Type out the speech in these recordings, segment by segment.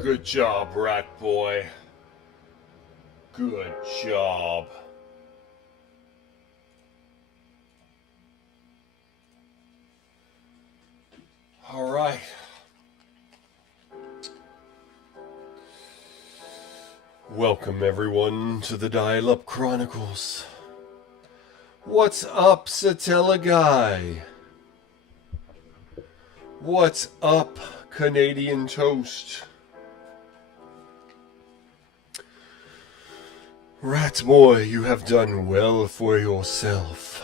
Good job, rat boy. Good job. All right. Welcome, everyone, to the Dial-Up Chronicles. What's up, Satella Guy? What's up, Canadian Toast? Rat boy, you have done well for yourself.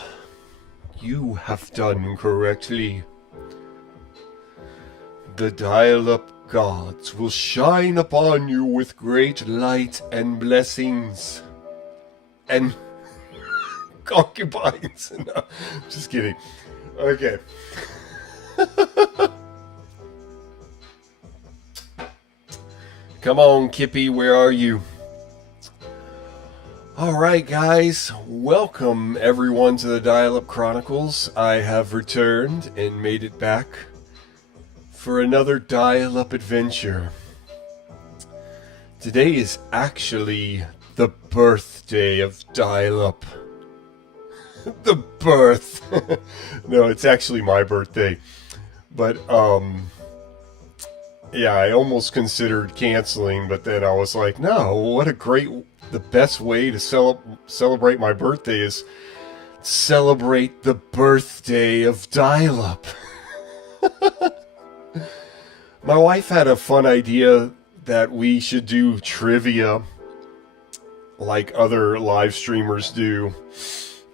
You have done correctly. The dial-up gods will shine upon you with great light and blessings. And concubines. No, just kidding. Okay. Come on, Kippy, where are you? Alright guys, welcome everyone to the Dial-Up Chronicles. I have returned and made it back for another dial-up adventure. Today is actually the birthday of dial-up. The birth. No, it's actually my birthday. But, yeah, I almost considered canceling, but then I was like, no, what a great... The best way to celebrate my birthday is celebrate the birthday of dial-up. My wife had a fun idea that we should do trivia like other live streamers do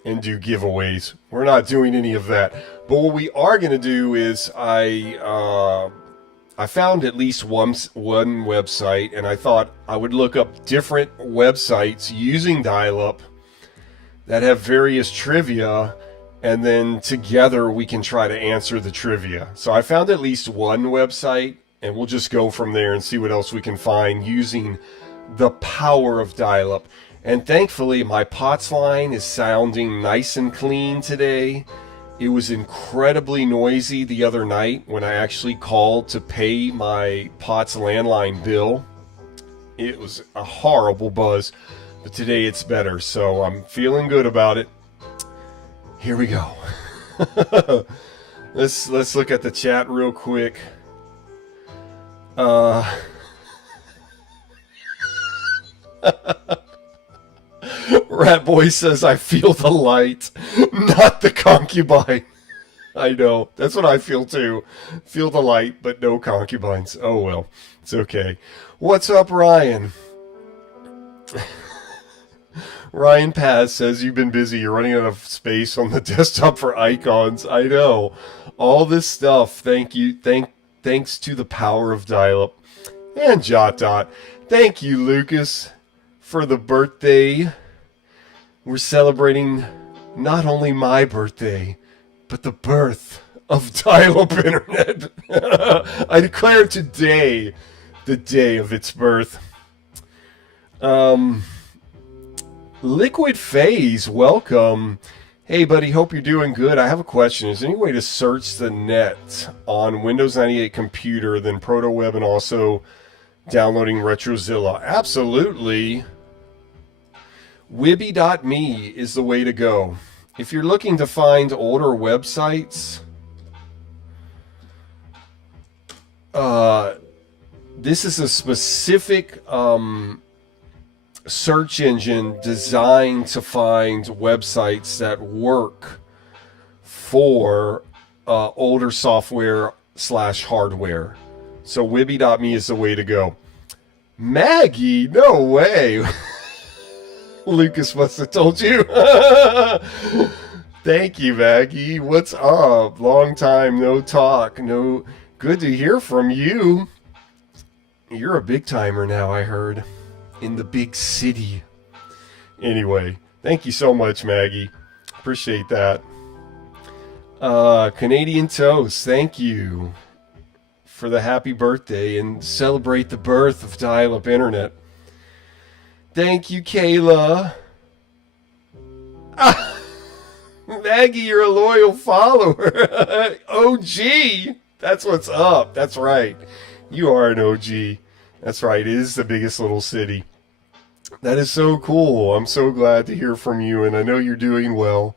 and do giveaways. We're not doing any of that. But what we are going to do is I found at least one website, and I thought I would look up different websites using dial-up that have various trivia, and then together we can try to answer the trivia. So I found at least one website, and we'll just go from there and see what else we can find using the power of dial-up. And thankfully, my POTS line is sounding nice and clean today. It was incredibly noisy the other night when I actually called to pay my POTS landline bill. It was a horrible buzz, but today it's better, so I'm feeling good about it. Here we go. Let's look at the chat real quick. Rat Boy says, I feel the light, not the concubine. I know. That's what I feel too. Feel the light, but no concubines. Oh well. It's okay. What's up, Ryan? Ryan Paz says, you've been busy. You're running out of space on the desktop for icons. I know. All this stuff. Thank you. Thanks to the power of dial-up. And JotDot. Thank you, Lucas, for the birthday. We're celebrating not only my birthday, but the birth of dial-up internet. I declare today the day of its birth. Liquid Phase, welcome. Hey buddy, hope you're doing good. I have a question. Is there any way to search the net on Windows 98 computer, then Protoweb, and also downloading Retrozilla? Absolutely. Wibby.me is the way to go. If you're looking to find older websites, this is a specific search engine designed to find websites that work for older software / hardware. So Wibby.me is the way to go. Maggie, no way. Lucas must have told you. Thank you, Maggie. What's up? Long time no talk. No, good to hear from you. You're a big timer now, I heard, in the big city. Anyway, thank you so much, Maggie. Appreciate that. Canadian Toast, thank you for the happy birthday and celebrate the birth of dial-up internet. Thank you, Kayla. Maggie, you're a loyal follower. OG. That's what's up. That's right. You are an OG. That's right. It is the biggest little city. That is so cool. I'm so glad to hear from you, and I know you're doing well,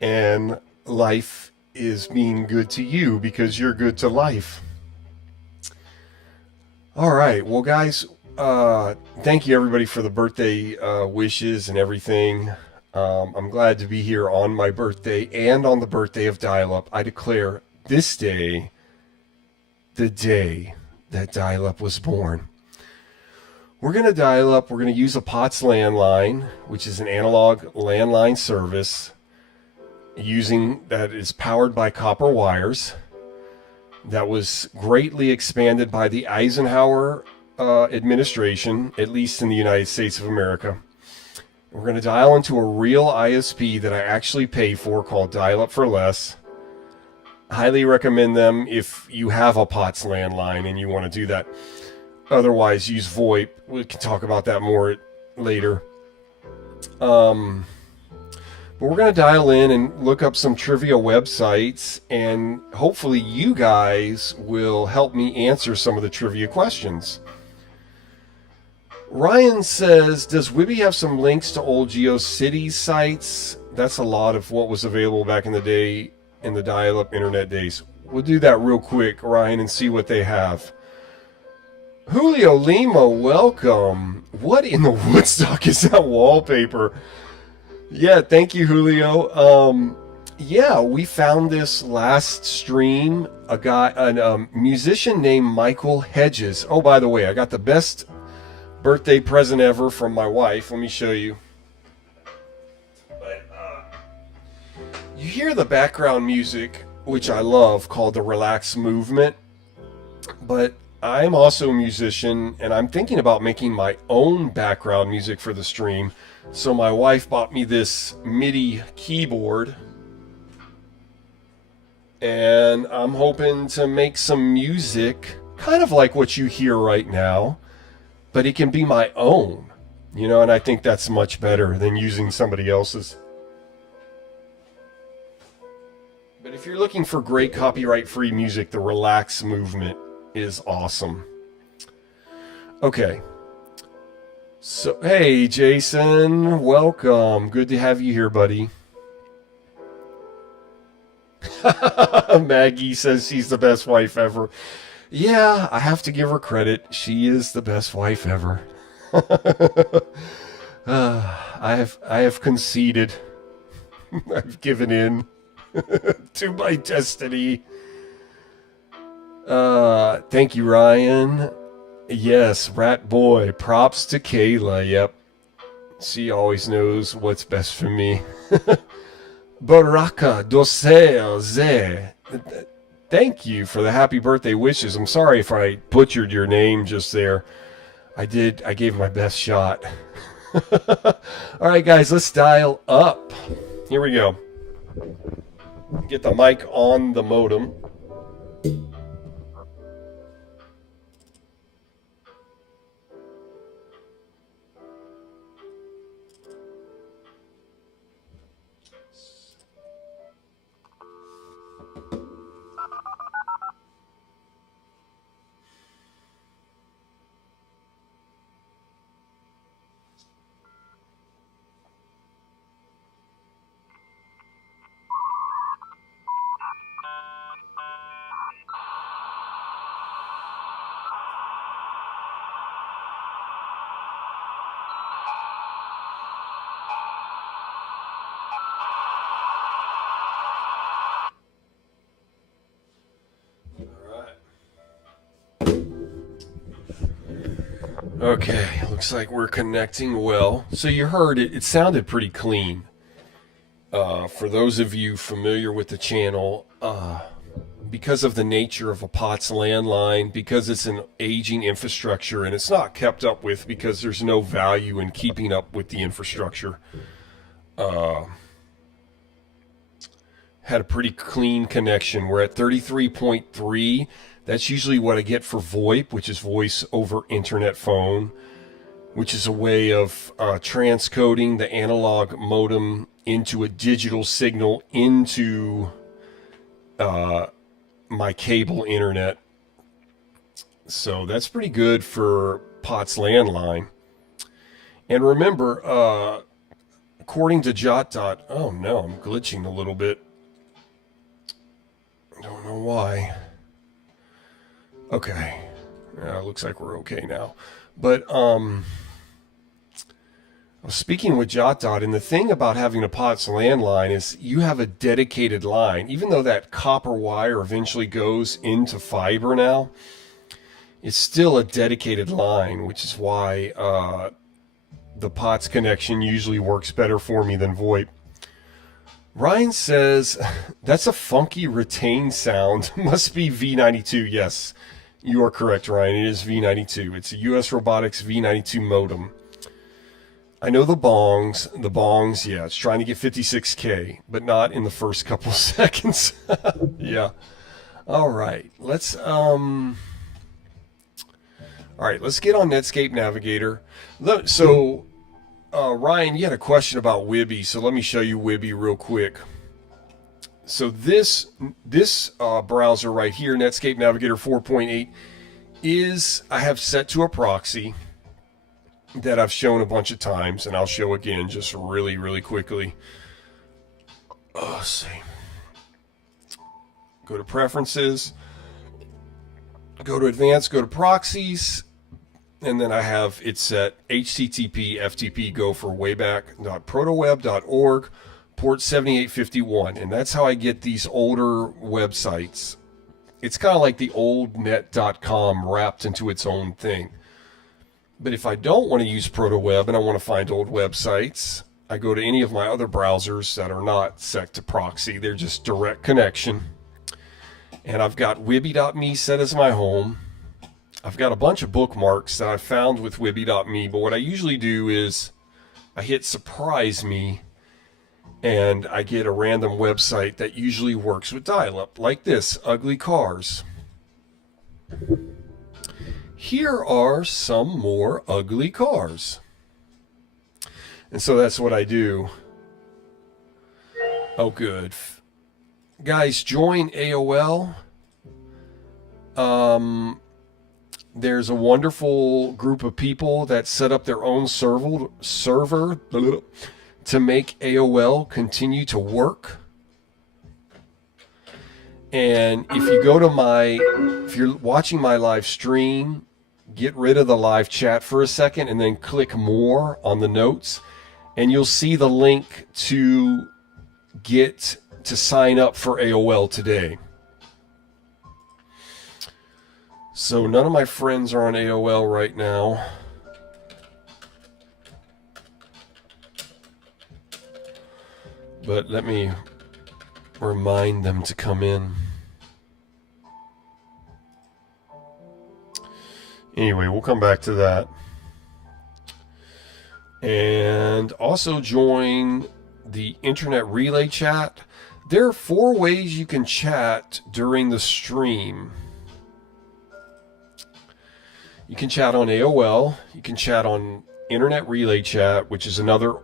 and life is being good to you because you're good to life. All right. Well, guys, thank you everybody for the birthday wishes and everything. I'm glad to be here on my birthday and on the birthday of dial-up. I declare this day the day that dial-up was born. We're going to dial up. We're going to use a POTS landline, which is an analog landline service that is powered by copper wires. That was greatly expanded by the Eisenhower administration, at least in the United States of America. We're going to dial into a real ISP that I actually pay for called Dial Up for Less. Highly recommend them if you have a POTS landline and you want to do that. Otherwise, use VoIP. We can talk about that more later. But we're going to dial in and look up some trivia websites, and hopefully you guys will help me answer some of the trivia questions. Ryan says, does Wibby have some links to old GeoCities sites? That's a lot of what was available back in the day, in the dial-up internet days. We'll do that real quick, Ryan, and see what they have. Julio Lima, welcome. What in the Woodstock is that wallpaper? Yeah, thank you, Julio. Yeah, we found this last stream. A musician named Michael Hedges. Oh, by the way, I got the best birthday present ever from my wife. Let me show you. You hear the background music, which I love, called the Relax Movement. But I'm also a musician, and I'm thinking about making my own background music for the stream. So my wife bought me this MIDI keyboard, and I'm hoping to make some music, kind of like what you hear right now, but it can be my own, and I think that's much better than using somebody else's. But if you're looking for great copyright-free music, the Relax Movement is awesome. Okay. So, hey, Jason, welcome. Good to have you here, buddy. Maggie says she's the best wife ever. Yeah, I have to give her credit. She is the best wife ever. I have conceded. I've given in to my destiny. Thank you, Ryan. Yes, Rat Boy. Props to Kayla. Yep. She always knows what's best for me. Baraka Doser Ze. Thank you for the happy birthday wishes. I'm sorry if I butchered your name just there. I gave my best shot. All right, guys, let's dial up. Here we go. Get the mic on the modem. Okay, looks like we're connecting well. So you heard it. It sounded pretty clean. For those of you familiar with the channel, because of the nature of a POTS landline, because it's an aging infrastructure and it's not kept up with because there's no value in keeping up with the infrastructure, had a pretty clean connection. We're at 33.3. That's usually what I get for VoIP, which is voice over internet phone, which is a way of transcoding the analog modem into a digital signal into my cable internet. So that's pretty good for POTS Landline. And remember, according to JotDot, oh no, I'm glitching a little bit. I don't know why. Okay. Looks like we're okay now. But I was speaking with JotDot, and the thing about having a POTS landline is you have a dedicated line. Even though that copper wire eventually goes into fiber now, it's still a dedicated line, which is why the POTS connection usually works better for me than VoIP. Ryan says, that's a funky retained sound. Must be V92. Yes, you are correct, Ryan. It is V92. It's a US Robotics V92 modem. I know the bongs. The bongs, yeah, it's trying to get 56K, but not in the first couple seconds. Yeah. All right. Let's get on Netscape Navigator. So Ryan, you had a question about Wibby, so let me show you Wibby real quick. So this browser right here, Netscape Navigator 4.8, is I have set to a proxy that I've shown a bunch of times, and I'll show again just really, really quickly. Let's see. Go to Preferences, go to Advanced, go to Proxies, and then I have it set HTTP FTP go for wayback.protoweb.org, port 7851. And that's how I get these older websites. It's kind of like the old net.com wrapped into its own thing. But if I don't want to use Protoweb and I want to find old websites, I go to any of my other browsers that are not set to proxy. They're just direct connection. And I've got Wibby.me set as my home. I've got a bunch of bookmarks that I found with Wibby.me, but what I usually do is I hit Surprise Me, and I get a random website that usually works with dial-up, like this, Ugly Cars. Here are some more ugly cars. And so that's what I do. Oh, good. Guys, join AOL. There's a wonderful group of people that set up their own server to make AOL continue to work. And if you go to if you're watching my live stream, get rid of the live chat for a second and then click more on the notes, and you'll see the link to sign up for AOL today. So none of my friends are on AOL right now. But let me remind them to come in. Anyway, we'll come back to that. And also join the Internet Relay Chat. There are 4 ways you can chat during the stream. You can chat on AOL. You can chat on Internet Relay Chat, which is another,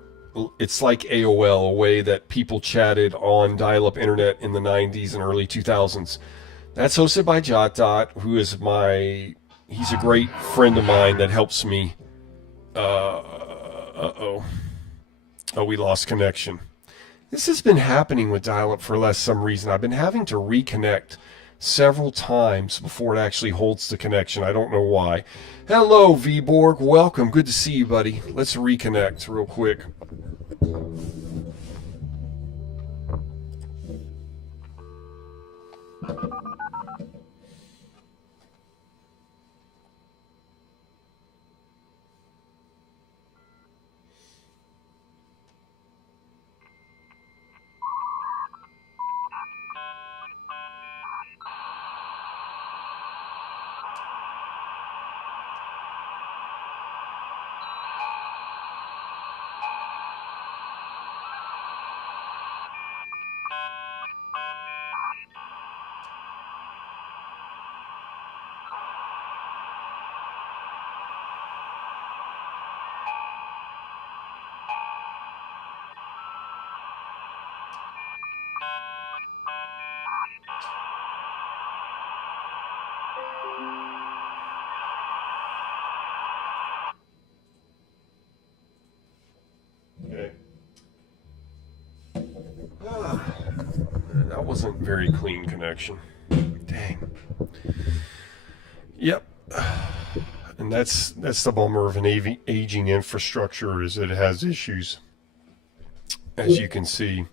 it's like AOL, a way that people chatted on dial-up internet in the 90s and early 2000s. That's hosted by JotDot, who is he's a great friend of mine that helps me. Oh, we lost connection. This has been happening with dial-up for some reason. I've been having to reconnect several times before it actually holds the connection. I don't know why. Hello, Vborg. Welcome. Good to see you, buddy. Let's reconnect real quick. wasn't very clean connection. Dang. Yep. And that's the bummer of an aging infrastructure, is it has issues, as you can see.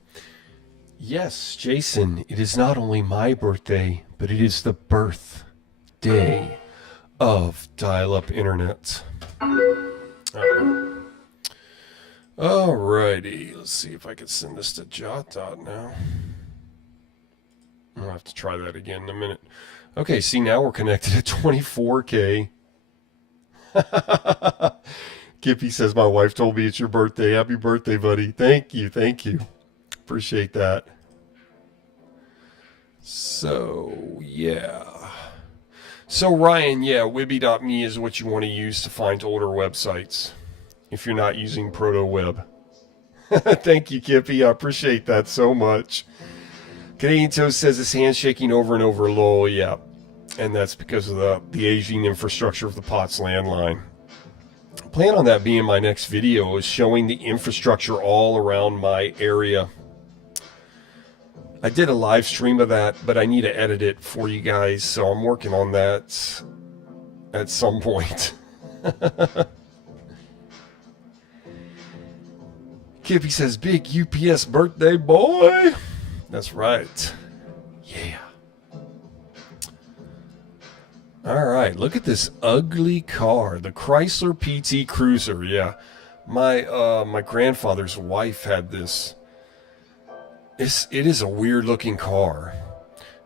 Yes, Jason, it is not only my birthday, but it is the birthday of dial-up internet. Alrighty, let's see if I can send this to JotDot now. I'll have to try that again in a minute. Okay, see, now we're connected at 24K. Kippy says, my wife told me it's your birthday. Happy birthday, buddy. Thank you, thank you. Appreciate that. So, yeah. So, Ryan, yeah, Wibby.me is what you want to use to find older websites if you're not using Protoweb. Thank you, Kippy. I appreciate that so much. Canadian Toast says it's handshaking over and over, lol, yeah. And that's because of the aging infrastructure of the POTS landline. I plan on that being my next video, is showing the infrastructure all around my area. I did a live stream of that, but I need to edit it for you guys, so I'm working on that at some point. Kippy says, big UPS birthday boy. That's right. Yeah. All right, look at this ugly car, the Chrysler PT Cruiser. Yeah, my grandfather's wife had this. It is a weird looking car.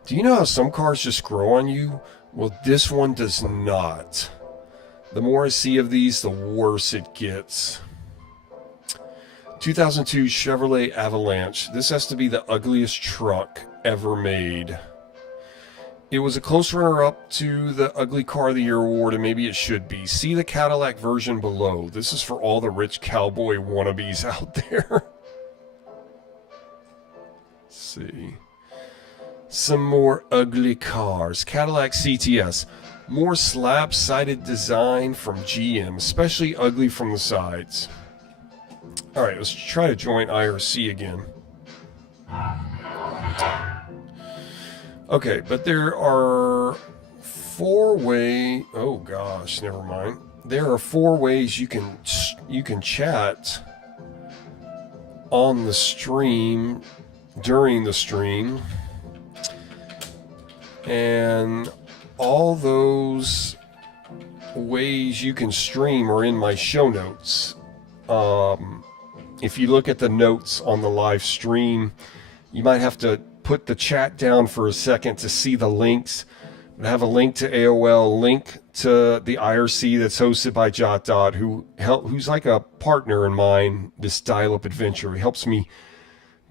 Do you know how some cars just grow on you? Well, this one does not. The more I see of these, the worse it gets. 2002 Chevrolet Avalanche. This has to be the ugliest truck ever made. It was a close runner-up to the Ugly Car of the Year award, and maybe it should be. See the Cadillac version below. This is for all the rich cowboy wannabes out there. Let's see. Some more ugly cars. Cadillac CTS. More slab-sided design from GM, especially ugly from the sides. Alright, let's try to join IRC again. Okay, but there are 4 ways. Oh gosh, never mind. There are 4 ways you can chat on the stream during the stream, and all those ways you can stream are in my show notes. If you look at the notes on the live stream, you might have to put the chat down for a second to see the links. I have a link to AOL, link to the IRC that's hosted by JotDot, who's like a partner in mine, this dial-up adventure. He helps me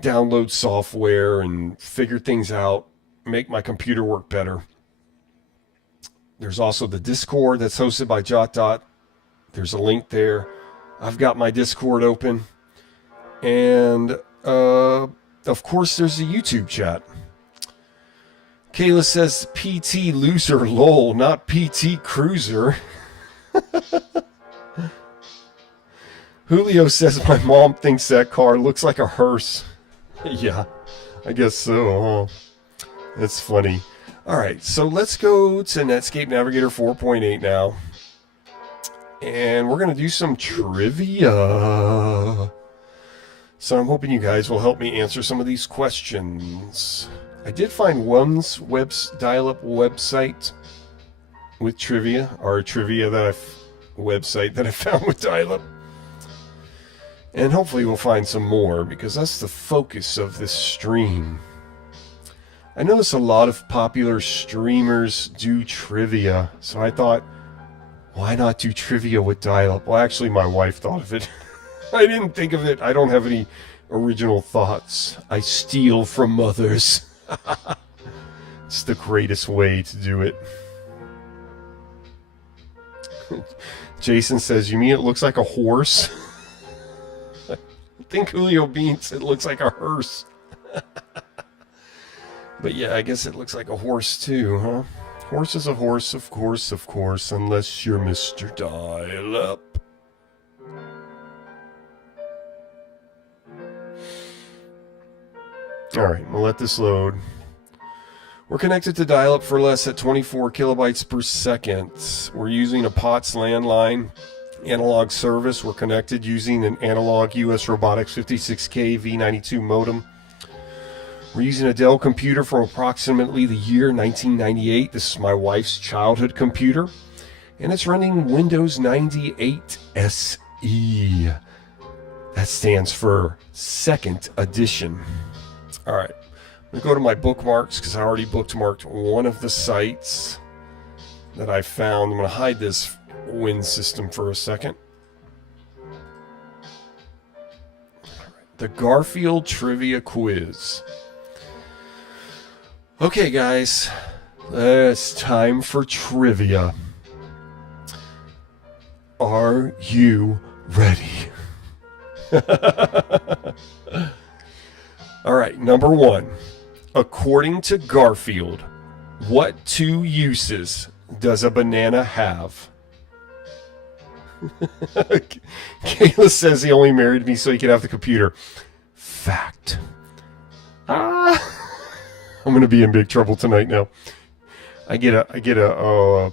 download software and figure things out, make my computer work better. There's also the Discord that's hosted by JotDot. There's a link there. I've got my Discord open. And, of course, there's a YouTube chat. Kayla says, PT loser, lol, not PT cruiser. Julio says, my mom thinks that car looks like a hearse. Yeah, I guess so, huh? That's funny. Alright, so let's go to Netscape Navigator 4.8 now. And we're going to do some trivia. So I'm hoping you guys will help me answer some of these questions. I did find one's dial-up website with trivia, or trivia website that I found with dial-up. And hopefully we'll find some more, because that's the focus of this stream. I notice a lot of popular streamers do trivia, so I thought, why not do trivia with dial-up? Well, actually, my wife thought of it. I didn't think of it. I don't have any original thoughts. I steal from others. It's the greatest way to do it. Jason says, you mean it looks like a horse? I think Julio Beans, it looks like a hearse. But yeah, I guess it looks like a horse too, huh? Horse is a horse, of course, unless you're Mr. Dial-Up. Alright, we'll let this load. We're connected to dial-up for less at 24 kilobytes per second. We're using a POTS landline analog service. We're connected using an analog US Robotics 56K V92 modem. We're using a Dell computer from approximately the year 1998. This is my wife's childhood computer, and it's running Windows 98 SE. That stands for second edition. All right, I'm going to go to my bookmarks because I already bookmarked one of the sites that I found. I'm going to hide this Win system for a second. The Garfield Trivia Quiz. Okay, guys, it's time for trivia. Are you ready? All right, number one. According to Garfield, what two uses does a banana have? Kayla says he only married me so he could have the computer. Fact. I'm gonna be in big trouble tonight now. I get a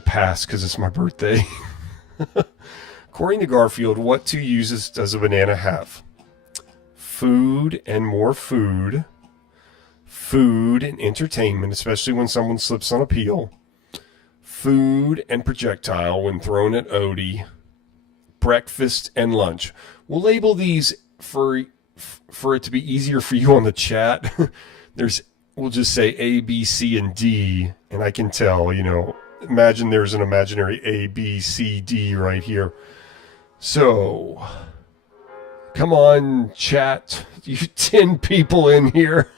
pass because it's my birthday. According to Garfield, what two uses does a banana have? Food and more food. Food and entertainment, especially when someone slips on a peel. Food and projectile when thrown at Odie. Breakfast and lunch. We'll label these for it to be easier for you on the chat. We'll just say A, B, C, and D, and I can tell, imagine there's an imaginary A, B, C, D right here. So, come on, chat. You 10 people in here.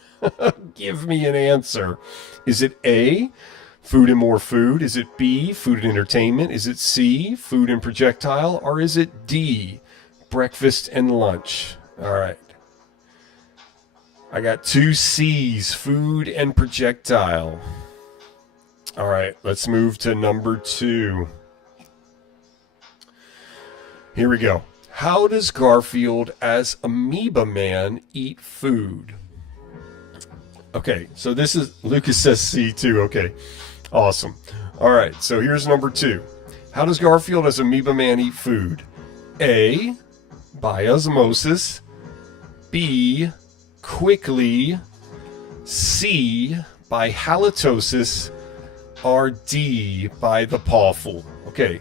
Give me an answer. Is it A, food and more food? Is it B, food and entertainment? Is it C, food and projectile? Or is it D, breakfast and lunch? All right. I got two C's, food and projectile. All right, let's move to number 2. Here we go. How does Garfield as Amoeba Man eat food? Okay, so this is, Lucas says C too. Okay, awesome. All right, so here's number 2. How does Garfield as Amoeba Man eat food? A, by osmosis. B, quickly. C, by halitosis. Or D, by the pawful. Okay,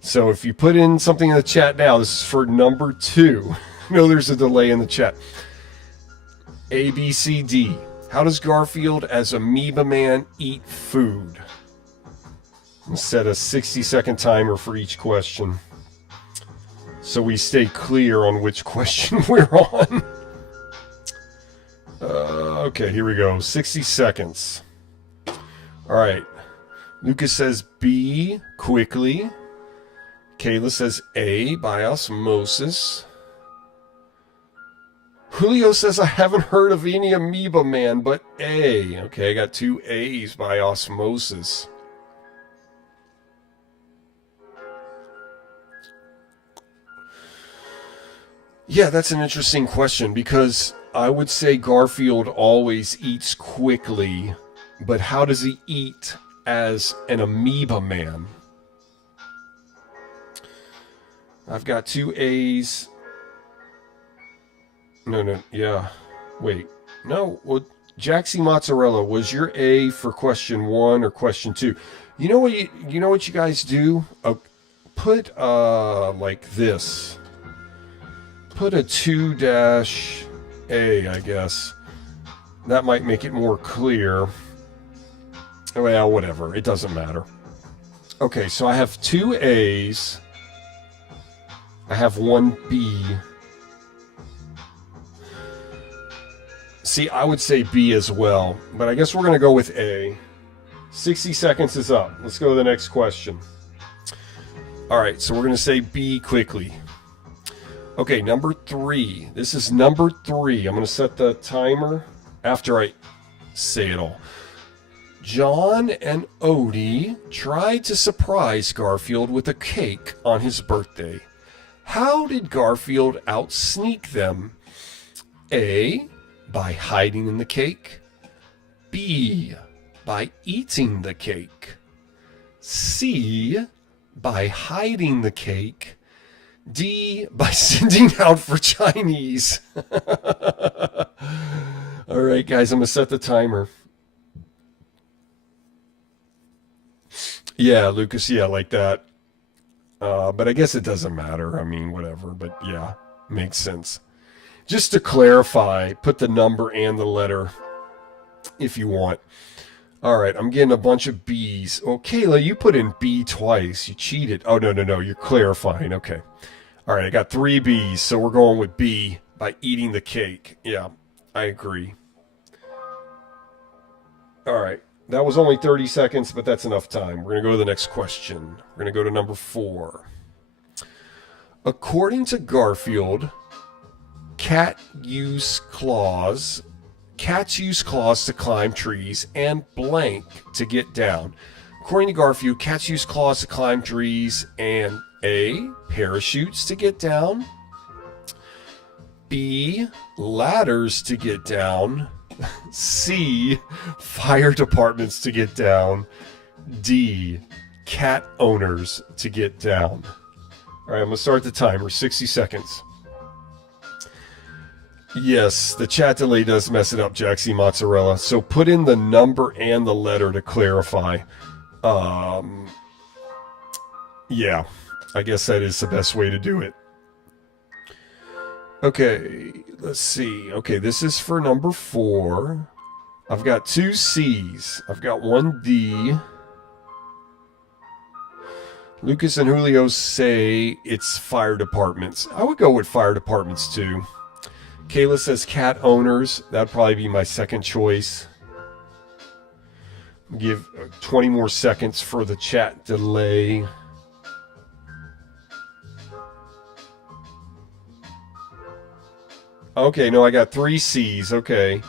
so if you put in something in the chat now, this is for number 2. No, there's a delay in the chat. A, B, C, D. How does Garfield as Amoeba Man eat food? Let's set a 60-second timer for each question, so we stay clear on which question we're on. Okay, here we go. 60 seconds. All right. Lucas says B, quickly. Kayla says A, by osmosis. Julio says I haven't heard of any Amoeba Man but A. Okay, I got 2 A's, by osmosis. Yeah, that's an interesting question, because I would say Garfield always eats quickly, but how does he eat as an Amoeba Man? I've got 2 A's. No, yeah. Wait. No, well, Jaxie Mozzarella, was your A for question 1 or question 2? You know what you guys do? Put like this. Put a 2-A, I guess. That might make it more clear. Well, whatever. It doesn't matter. Okay, so I have 2 A's. I have 1 B. See, I would say B as well, but I guess we're going to go with A. 60 seconds is up. Let's go to the next question. All right, so we're going to say B quickly. Okay, number 3. This is number 3. I'm going to set the timer after I say it all. John and Odie tried to surprise Garfield with a cake on his birthday. How did Garfield outsneak them? A, by hiding in the cake. B, by eating the cake. C, by hiding the cake. D, by sending out for Chinese. All right, guys, I'm going to set the timer. Yeah, Lucas, yeah, like that. But I guess it doesn't matter. I mean, whatever. But yeah, makes sense. Just to clarify, put the number and the letter if you want. All right, I'm getting a bunch of B's. Oh, Kayla, you put in B twice. You cheated. Oh, no. You're clarifying. Okay. All right, I got 3 B's, so we're going with B, by eating the cake. Yeah, I agree. All right, that was only 30 seconds, but that's enough time. We're going to go to the next question. We're going to go to number 4. According to Garfield, cats use claws to climb trees and blank to get down. According to Garfield, cats use claws to climb trees and A, parachutes to get down. B, ladders to get down. C, fire departments to get down. D, cat owners to get down. All right, I'm going to start the timer. 60 seconds. Yes, the chat delay does mess it up, Jaxie Mozzarella. So put in the number and the letter to clarify. Yeah, I guess that is the best way to do it. Okay, let's see. Okay, this is for number 4. I've got 2 C's. I've got 1 D. Lucas and Julio say it's fire departments. I would go with fire departments too. Kayla says cat owners. That'd probably be my second choice. Give 20 more seconds for the chat delay. Okay, no, I got 3 C's. Okay.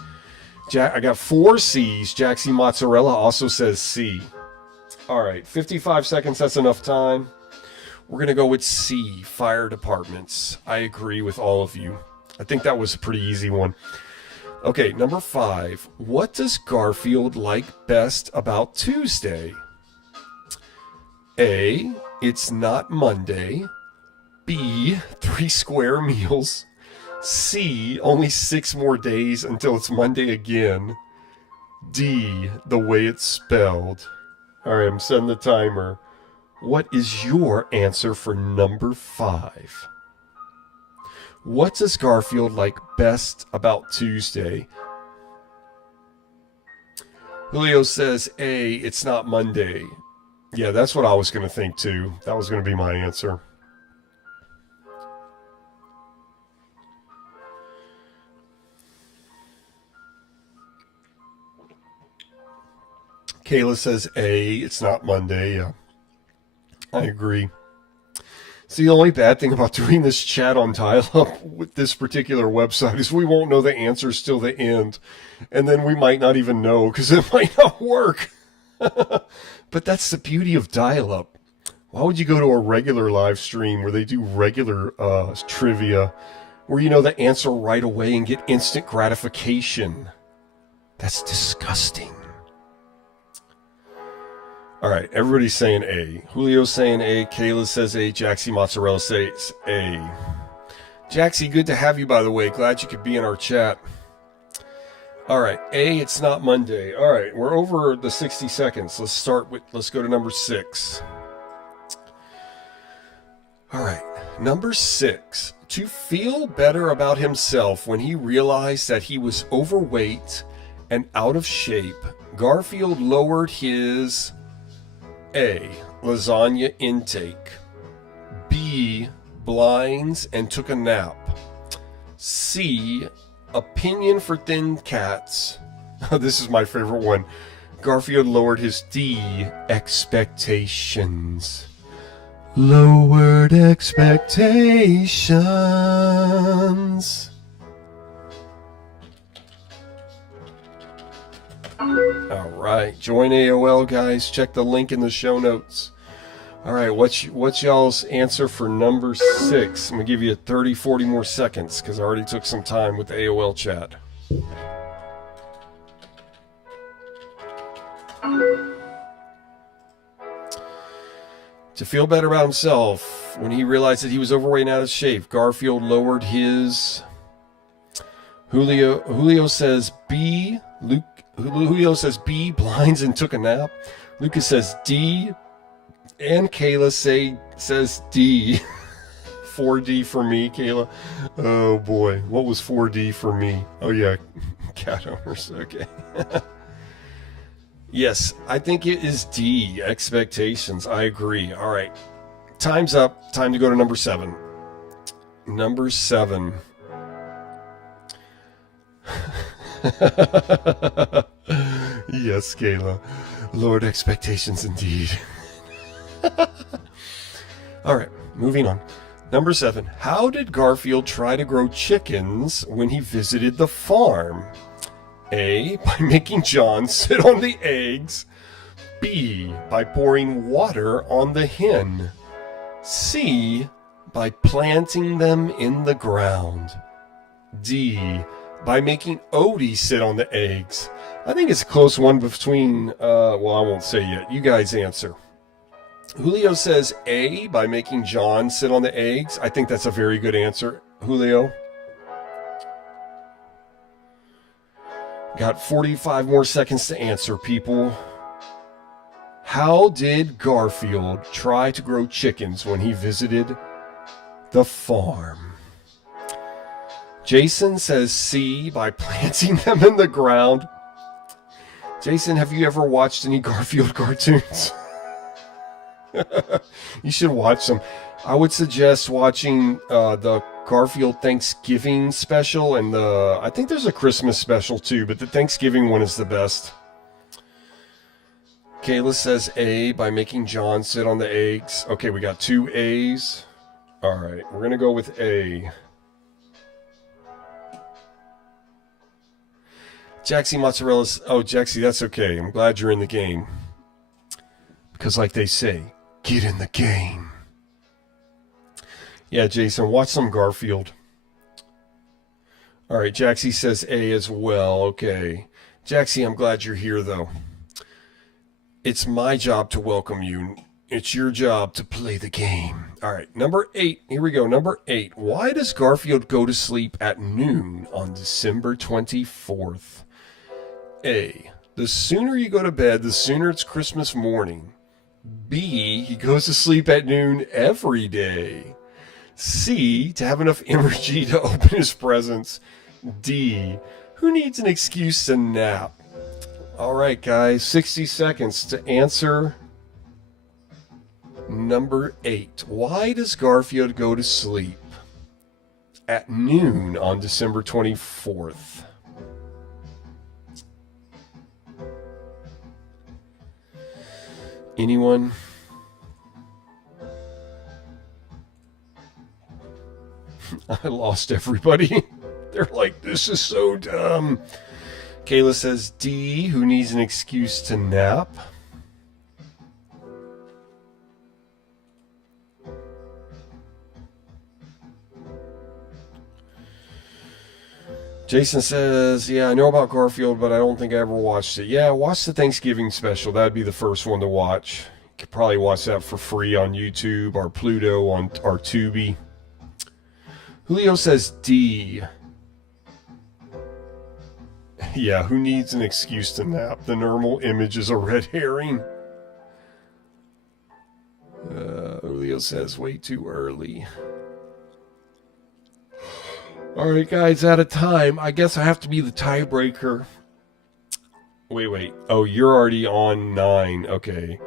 I got 4 C's. Jaxie Mozzarella also says C. All right, 55 seconds. That's enough time. We're going to go with C, fire departments. I agree with all of you. I think that was a pretty easy one. Okay, number 5. What does Garfield like best about Tuesday? A, it's not Monday. B, 3 square meals. C, only 6 more days until it's Monday again. D, the way it's spelled. All right, I'm setting the timer. What is your answer for number 5? What does Garfield like best about Tuesday? Julio says A, it's not Monday. Yeah, that's what I was going to think too. That was going to be my answer. Kayla says A, it's not Monday. Yeah, I agree. See, the only bad thing about doing this chat on dial-up with this particular website is we won't know the answers till the end. And then we might not even know because it might not work. But that's the beauty of dial-up. Why would you go to a regular live stream where they do regular trivia, where you know the answer right away and get instant gratification? That's disgusting. All right, everybody's saying A. Julio's saying A. Kayla says A. Jaxie Mozzarella says A. Jaxie, good to have you, by the way. Glad you could be in our chat. All right, A, it's not Monday. All right, we're over the 60 seconds. Let's go to number 6. All right, number 6. To feel better about himself when he realized that he was overweight and out of shape, Garfield lowered his A, lasagna intake. B, blinds and took a nap. C, opinion for thin cats. This is my favorite one. Garfield lowered his D, expectations. Lowered expectations. All right, join AOL, guys. Check the link in the show notes. All right, what's y'all's answer for number 6? I'm gonna give you 30, 40 more seconds because I already took some time with the AOL chat. To feel better about himself, when he realized that he was overweight and out of shape, Garfield lowered his... Julio says B. Julio says B, blinds and took a nap. Lucas says D. And Kayla says D. 4D for me, Kayla. Oh boy, what was 4D for me? Oh yeah, cat owners. Okay. Yes, I think it is D, expectations. I agree. All right, time's up. Time to go to number 7. Number 7. Yes, Kayla. Lowered expectations indeed. All right, moving on. Number 7. How did Garfield try to grow chickens when he visited the farm? A, by making John sit on the eggs. B, by pouring water on the hen. C, by planting them in the ground. D, by making Odie sit on the eggs. I think it's a close one between, well, I won't say yet. You guys answer. Julio says A, by making John sit on the eggs. I think that's a very good answer, Julio. Got 45 more seconds to answer, people. How did Garfield try to grow chickens when he visited the farm? Jason says C, by planting them in the ground. Jason, have you ever watched any Garfield cartoons? You should watch them. I would suggest watching the Garfield Thanksgiving special, and I think there's a Christmas special too, but the Thanksgiving one is the best. Kayla says A, by making John sit on the eggs. Okay, we got 2 A's. All right, we're going to go with A. Jaxie Mozzarella's... Oh, Jaxie, that's okay. I'm glad you're in the game. Because like they say, get in the game. Yeah, Jason, watch some Garfield. All right, Jaxie says A as well. Okay. Jaxie, I'm glad you're here, though. It's my job to welcome you. It's your job to play the game. All right, number 8. Here we go. Number 8. Why does Garfield go to sleep at noon on December 24th? A, the sooner you go to bed, the sooner it's Christmas morning. B, he goes to sleep at noon every day. C, to have enough energy to open his presents. D, who needs an excuse to nap? All right, guys, 60 seconds to answer number 8. Why does Garfield go to sleep at noon on December 24th? Anyone? I lost everybody. They're like, this is so dumb. Kayla says D, who needs an excuse to nap. Jason says, yeah, I know about Garfield, but I don't think I ever watched it. Yeah, watch the Thanksgiving special. That'd be the first one to watch. You could probably watch that for free on YouTube or Pluto on our Tubi. Julio says D. Yeah, who needs an excuse to nap? The normal image is a red herring. Julio says way too early. All right, guys, out of time. I guess I have to be the tiebreaker. Wait. Oh, you're already on 9. Okay.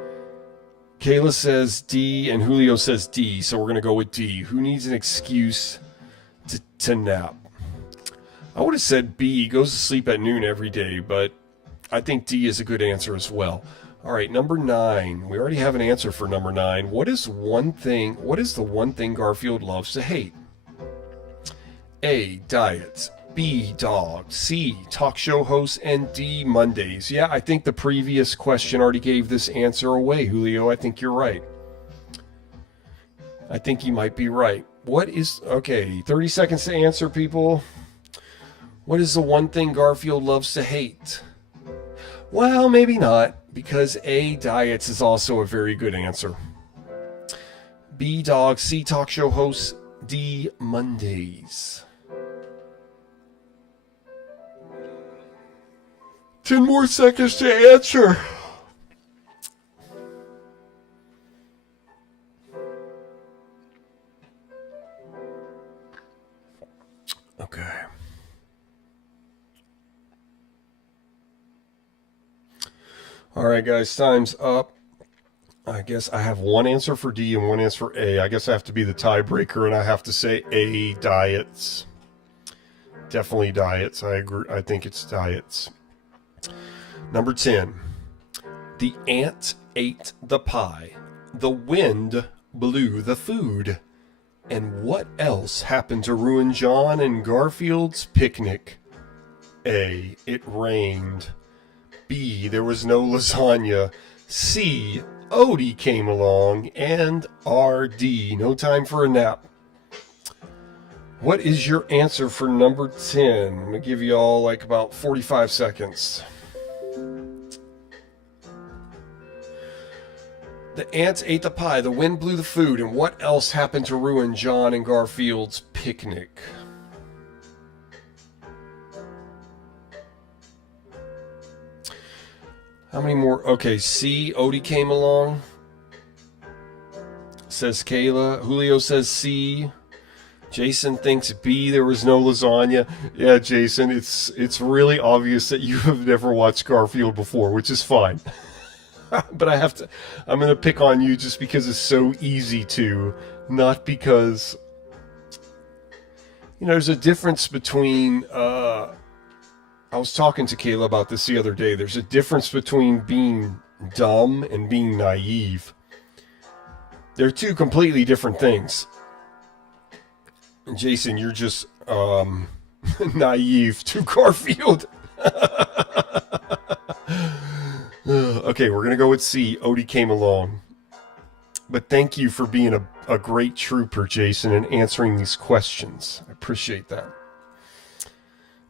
Kayla says D and Julio says D, so we're going to go with D. Who needs an excuse to nap? I would have said B, goes to sleep at noon every day, but I think D is a good answer as well. All right, number 9. We already have an answer for number 9. What is the one thing Garfield loves to hate? A, diets. B, dogs. C, talk show hosts. And D, Mondays. Yeah, I think the previous question already gave this answer away, Julio. I think you're right. I think you might be right. Okay, 30 seconds to answer, people. What is the one thing Garfield loves to hate? Well, maybe not, because A, diets is also a very good answer. B Dog, C Talk Show host, D Mondays. 10 more seconds to answer. Okay. All right, guys, time's up. I guess I have one answer for D and one answer for A. I guess I have to be the tiebreaker, and I have to say A, diets. Definitely diets. I agree. I think it's diets. Number 10. The ant ate the pie. The wind blew the food. And what else happened to ruin John and Garfield's picnic? A. It rained. B. There was no lasagna. C. Odie came along. And R.D. No time for a nap. What is your answer for number 10? I'm going to give you all like about 45 seconds. The ants ate the pie, the wind blew the food, and what else happened to ruin John and Garfield's picnic? How many more? Okay, C, Odie came along. Says Kayla. Julio says C. Jason thinks B, there was no lasagna. Yeah, Jason, it's really obvious that you have never watched Garfield before, which is fine. But I'm going to pick on you just because it's so easy to, not because, there's a difference between, I was talking to Kayla about this the other day. There's a difference between being dumb and being naive. They're two completely different things. And Jason, you're just, naive to Garfield. Okay, we're going to go with C. Odie came along. But thank you for being a great trooper, Jason, and answering these questions. I appreciate that.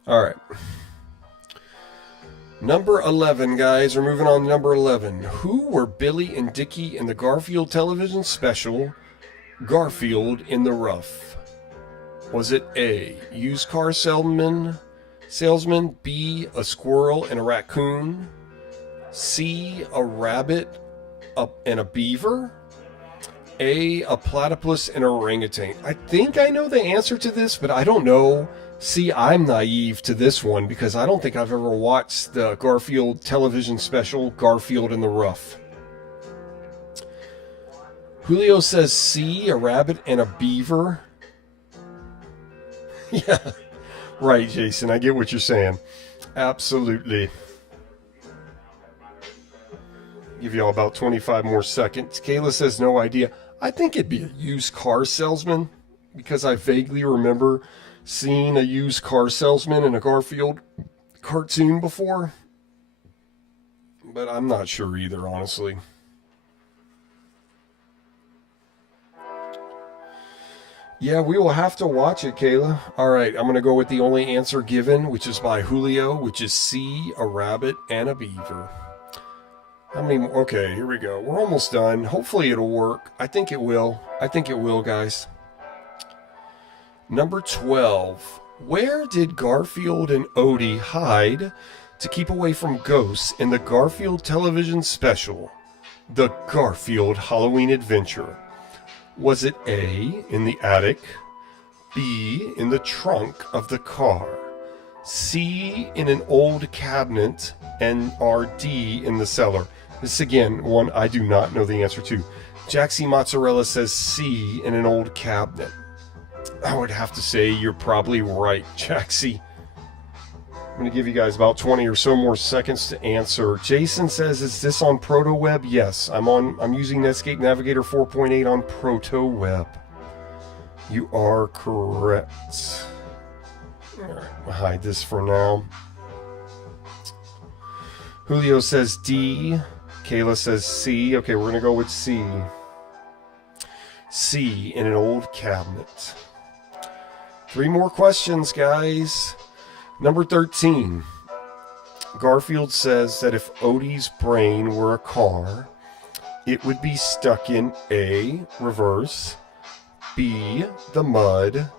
All right. Number 11, guys. We're moving on to number 11. Who were Billy and Dickie in the Garfield television special, Garfield in the Rough? Was it A, used car salesman, B, a squirrel and a raccoon, C, a rabbit and a beaver, A, a platypus and an orangutan? I think I know the answer to this, but I don't know. See, I'm naive to this one because I don't think I've ever watched the Garfield television special, Garfield in the Rough. Julio says C, a rabbit and a beaver. Yeah, right, Jason. I get what you're saying. Absolutely. Give you all about 25 more seconds. Kayla says no idea. I think it'd be a used car salesman because I vaguely remember seeing a used car salesman in a Garfield cartoon before. But I'm not sure either, honestly. Yeah, we will have to watch it, Kayla. All right, I'm going to go with the only answer given, which is by Julio, which is C, a rabbit and a beaver. How many more? Okay, here we go. We're almost done. Hopefully it'll work. I think it will. I think it will, guys. Number 12. Where did Garfield and Odie hide to keep away from ghosts in the Garfield television special, The Garfield Halloween Adventure? Was it A, in the attic, B, in the trunk of the car, C, in an old cabinet, and or D, in the cellar? This, again, one I do not know the answer to. Jaxie Mozzarella says C, in an old cabinet. I would have to say you're probably right, Jaxie. I'm going to give you guys about 20 or so more seconds to answer. Jason says, is this on Protoweb? Yes, I'm using Netscape Navigator 4.8 on Protoweb. You are correct. All right, I'll hide this for now. Julio says D. Kayla says C. Okay, we're going to go with C. C, in an old cabinet. 3 more questions, guys. Number 13. Garfield says that if Odie's brain were a car, it would be stuck in A, reverse, B, the mud,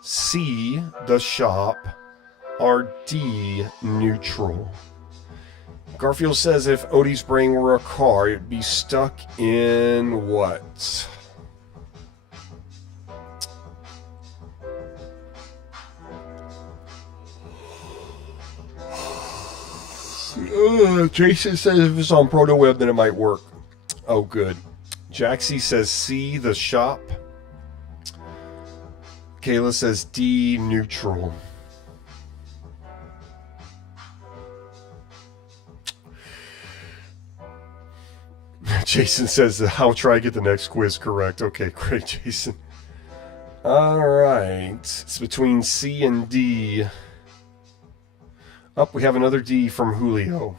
C, the shop, or D, neutral. Garfield says if Odie's brain were a car, it'd be stuck in what? Jason says if it's on Protoweb, then it might work. Oh, good. Jaxie says C, the shop. Kayla says D, neutral. Jason says I'll try to get the next quiz correct. Okay, great, Jason. All right. It's between C and D. We have another D from Julio.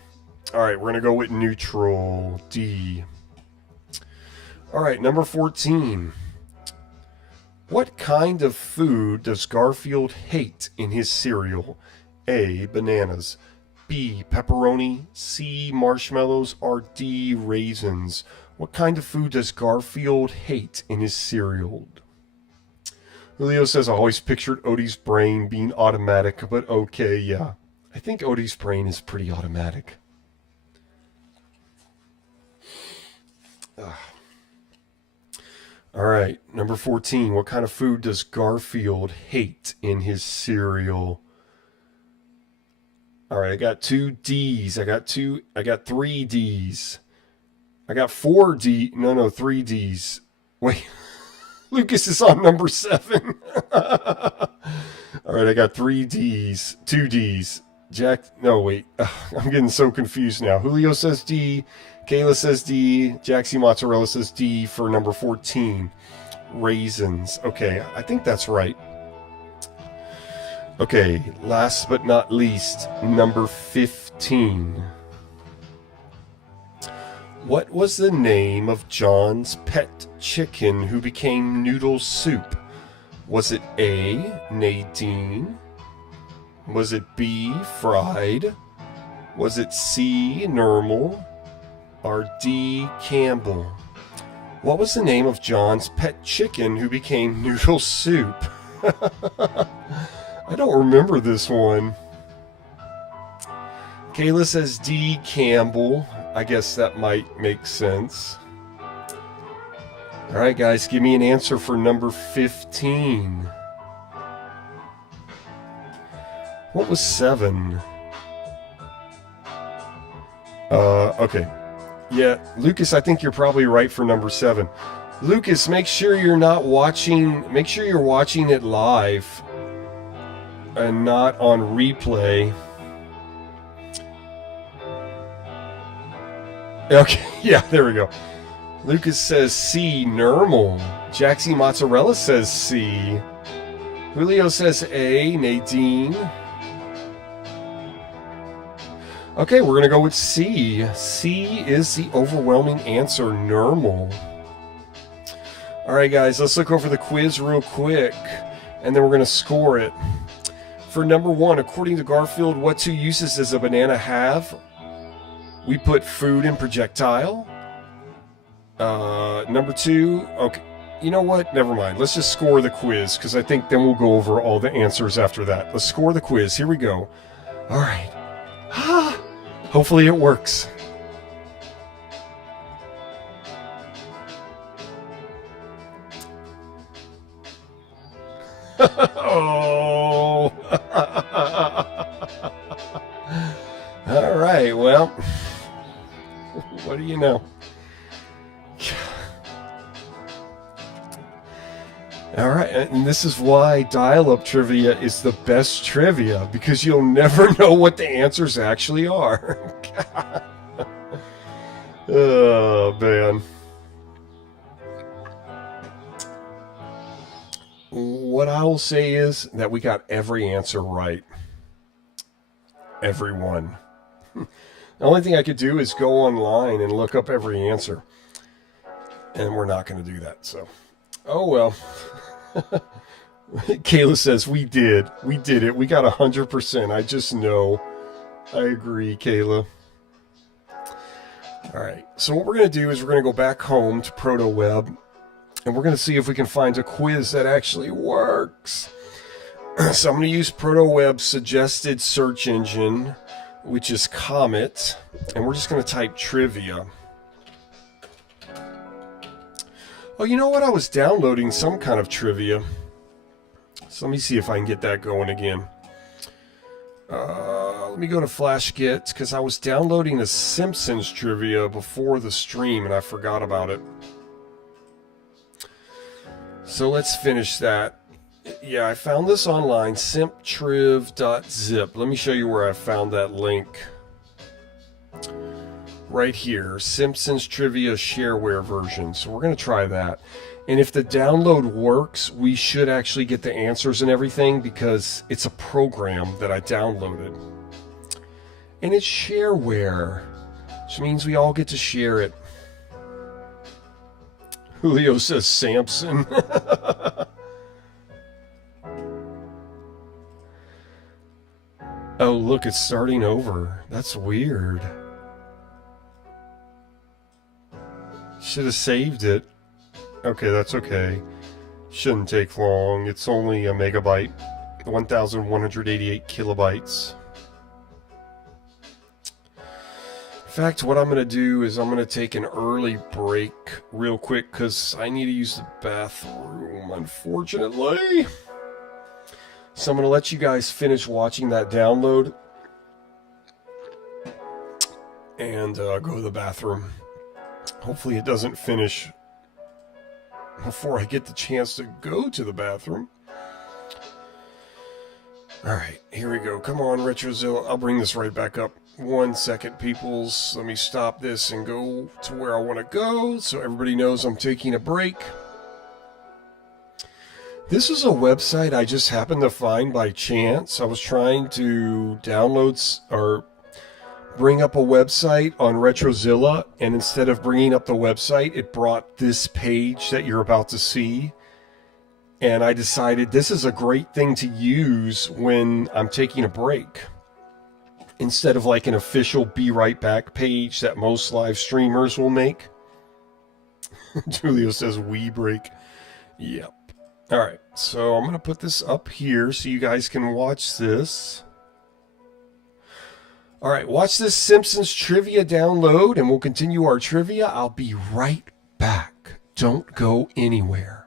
All right, we're going to go with neutral, D. All right, number 14. What kind of food does Garfield hate in his cereal? A, bananas. B, pepperoni. C, marshmallows. Or D, raisins. What kind of food does Garfield hate in his cereal? Julio says, I always pictured Odie's brain being automatic, but okay, yeah. I think Odie's brain is pretty automatic. All right, number 14. What kind of food does Garfield hate in his cereal? All right, I got 2 D's. I got 3 D's. I got 4 D. No, 3 D's. Wait, Lucas is on number 7. All right, I got 3 D's, 2 D's. I'm getting so confused now. Julio says D. Kayla says D. Jaxie Mozzarella says D for number 14. Raisins. Okay, I think that's right. Okay, last but not least, number 15. What was the name of John's pet chicken who became noodle soup? Was it A, Nadine? Was it B, Fried? Was it C, Normal? Or D, Campbell? What was the name of John's pet chicken who became noodle soup? I don't remember this one. Kayla says D, Campbell. I guess that might make sense. All right, guys, give me an answer for number 15. What was 7? Okay. Yeah, Lucas, I think you're probably right for number 7. Lucas, make sure you're watching it live and not on replay. Okay, yeah, there we go. Lucas says C, normal. Jaxie Mozzarella says C. Julio says A, Nadine. Okay, we're going to go with C. C is the overwhelming answer, normal. All right, guys, let's look over the quiz real quick, and then we're going to score it. For number 1, according to Garfield, what 2 uses does a banana have? We put food and projectile. Number 2, okay. You know what? Never mind. Let's just score the quiz, because I think then we'll go over all the answers after that. Let's score the quiz. Here we go. All right. Hopefully it works. Oh. All right. Well, what do you know? All right, and this is why dial-up trivia is the best trivia, because you'll never know what the answers actually are. Oh, man. What I will say is that we got every answer right. Every one. The only thing I could do is go online and look up every answer. And we're not going to do that, so. Oh, well. Kayla says, we did it. We got 100%. I just know. I agree, Kayla. All right, so what we're going to do is we're going to go back home to Protoweb, and we're going to see if we can find a quiz that actually works. So I'm going to use Protoweb's suggested search engine, which is Comet, and we're just going to type trivia. Oh, you know what? I was downloading some kind of trivia. So let me see if I can get that going again. Let me go to FlashGit, because I was downloading the Simpsons trivia before the stream and I forgot about it. So let's finish that. Yeah, I found this online, simptriv.zip. Let me show you where I found that link. Right here, Simpsons Trivia Shareware version. So we're going to try that. And if the download works, we should actually get the answers and everything, because it's a program that I downloaded. And it's shareware, which means we all get to share it. Julio says Samson. Oh, look, it's starting over. That's weird. Should have saved it. Okay, that's okay. Shouldn't take long. It's only a megabyte. 1,188 kilobytes. In fact, what I'm going to do is I'm going to take an early break real quick because I need to use the bathroom, unfortunately. So I'm going to let you guys finish watching that download and go to the bathroom. Hopefully it doesn't finish before I get the chance to go to the bathroom. Alright, here we go. Come on, Retrozilla. I'll bring this right back up. 1 second, peoples. Let me stop this and go to where I want to go so everybody knows I'm taking a break. This is a website I just happened to find by chance. I was trying to download or bring up a website on Retrozilla, and instead of bringing up the website, it brought this page that you're about to see. And I decided this is a great thing to use when I'm taking a break. Instead of like an official Be Right Back page that most live streamers will make. Julio says, we break. Yep. Alright, so I'm going to put this up here so you guys can watch this. Alright, watch this Simpsons trivia download and we'll continue our trivia. I'll be right back. Don't go anywhere.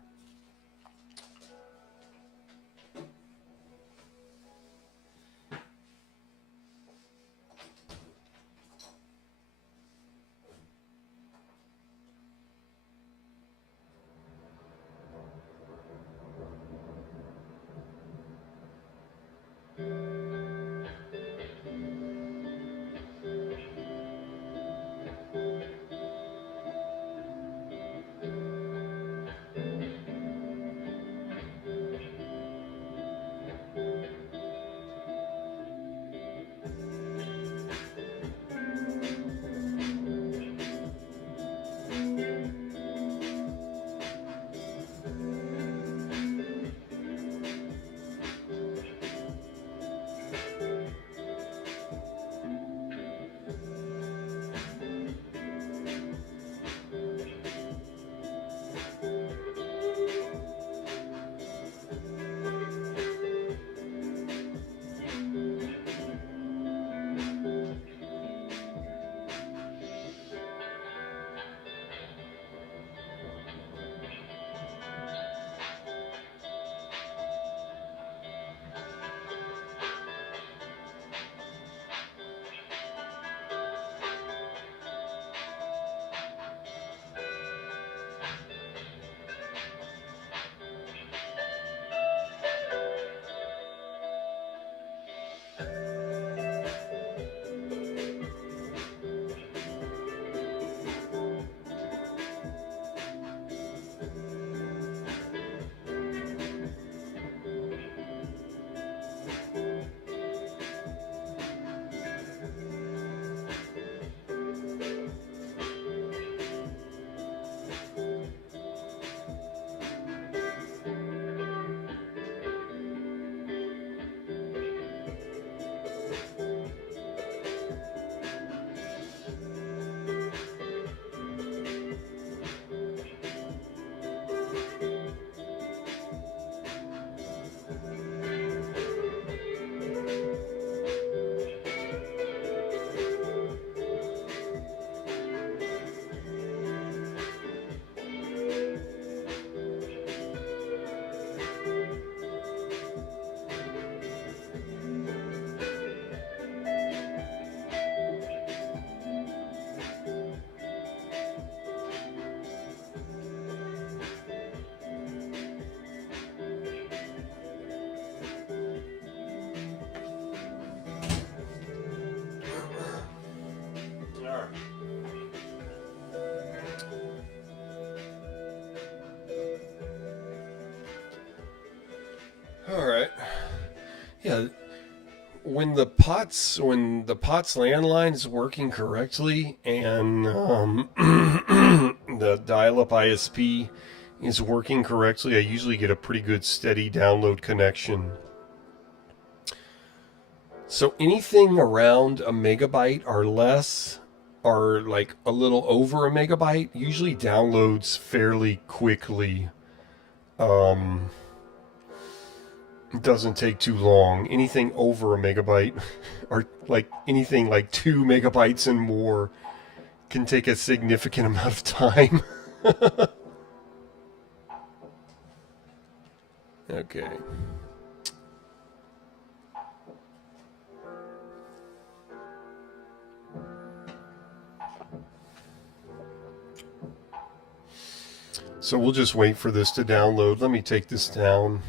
All right. Yeah. When the POTS landline is working correctly and the dial-up ISP is working correctly, I usually get a pretty good steady download connection. So anything around a megabyte or less, or like a little over a megabyte, usually downloads fairly quickly. It doesn't take too long. Anything over a megabyte, or like anything like 2 megabytes and more, can take a significant amount of time. Okay. So we'll just wait for this to download. Let me take this down,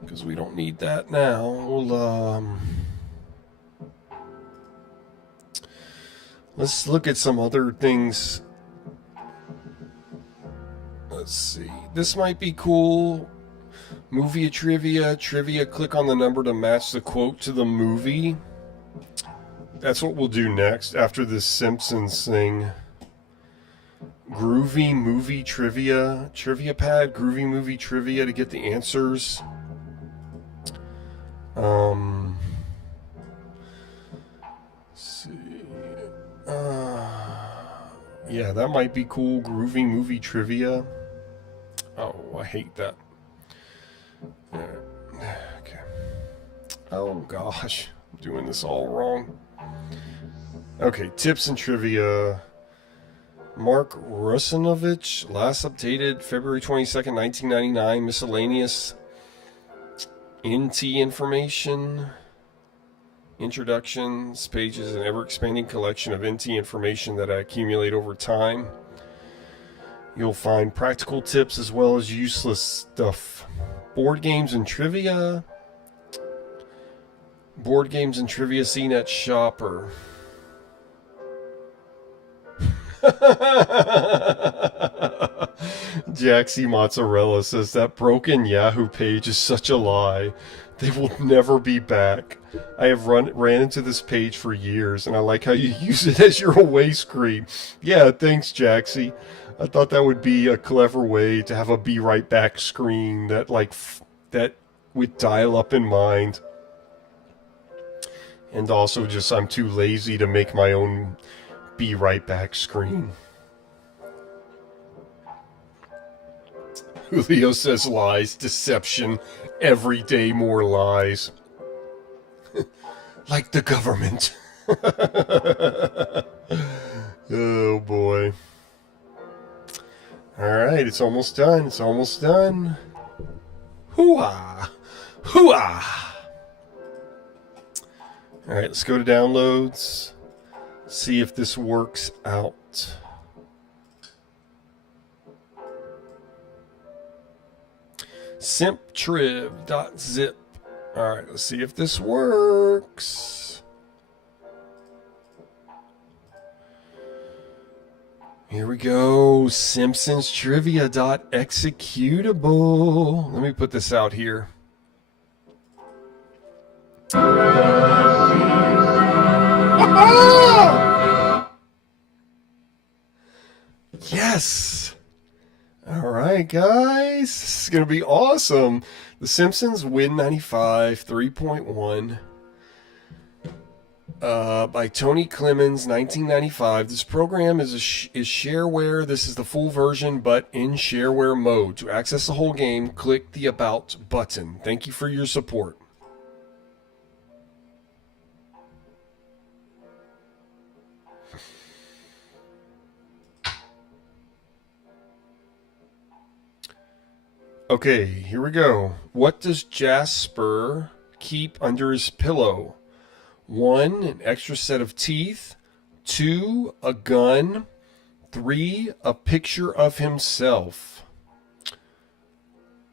because we don't need that now. We'll let's look at some other things. Let's see. This might be cool. Movie trivia. Click on the number to match the quote to the movie. That's what we'll do next after this Simpsons thing. Groovy movie trivia. Trivia pad. Groovy movie trivia to get the answers. Let's see. Yeah, that might be cool. Groovy movie trivia. Oh, I hate that. Okay. Oh gosh, I'm doing this all wrong. Okay, tips and trivia. Mark Rusinovich, last updated February 22nd, 1999. Miscellaneous NT information. Introductions. Page is an ever-expanding collection of NT information that I accumulate over time. You'll find practical tips as well as useless stuff. Board games and trivia. Board games and trivia CNET shopper. Jaxie Mozzarella says that broken Yahoo page is such a lie. They will never be back. I have ran into this page for years, and I like how you use it as your away screen. Yeah, thanks, Jaxie. I thought that would be a clever way to have a be right back screen that that with dial-up in mind. And also just I'm too lazy to make my own be right back screen. Julio says lies, deception, every day more lies. Like the government. Oh boy. Alright, it's almost done. It's almost done. Hoo-ah! Hoo-ah! Alright, let's go to downloads. See if this works out. Simptriv.zip. Alright, let's see if this works. Here we go. Simpsons Trivia.executable. Let me put this out here. Yes! Alright, guys. This is going to be awesome. The Simpsons Win 95 3.1 by Tony Clemens, 1995. This program is shareware. This is the full version, but in shareware mode. To access the whole game, click the About button. Thank you for your support. Okay, here we go. What does Jasper keep under his pillow? 1, an extra set of teeth. 2, a gun. 3, a picture of himself.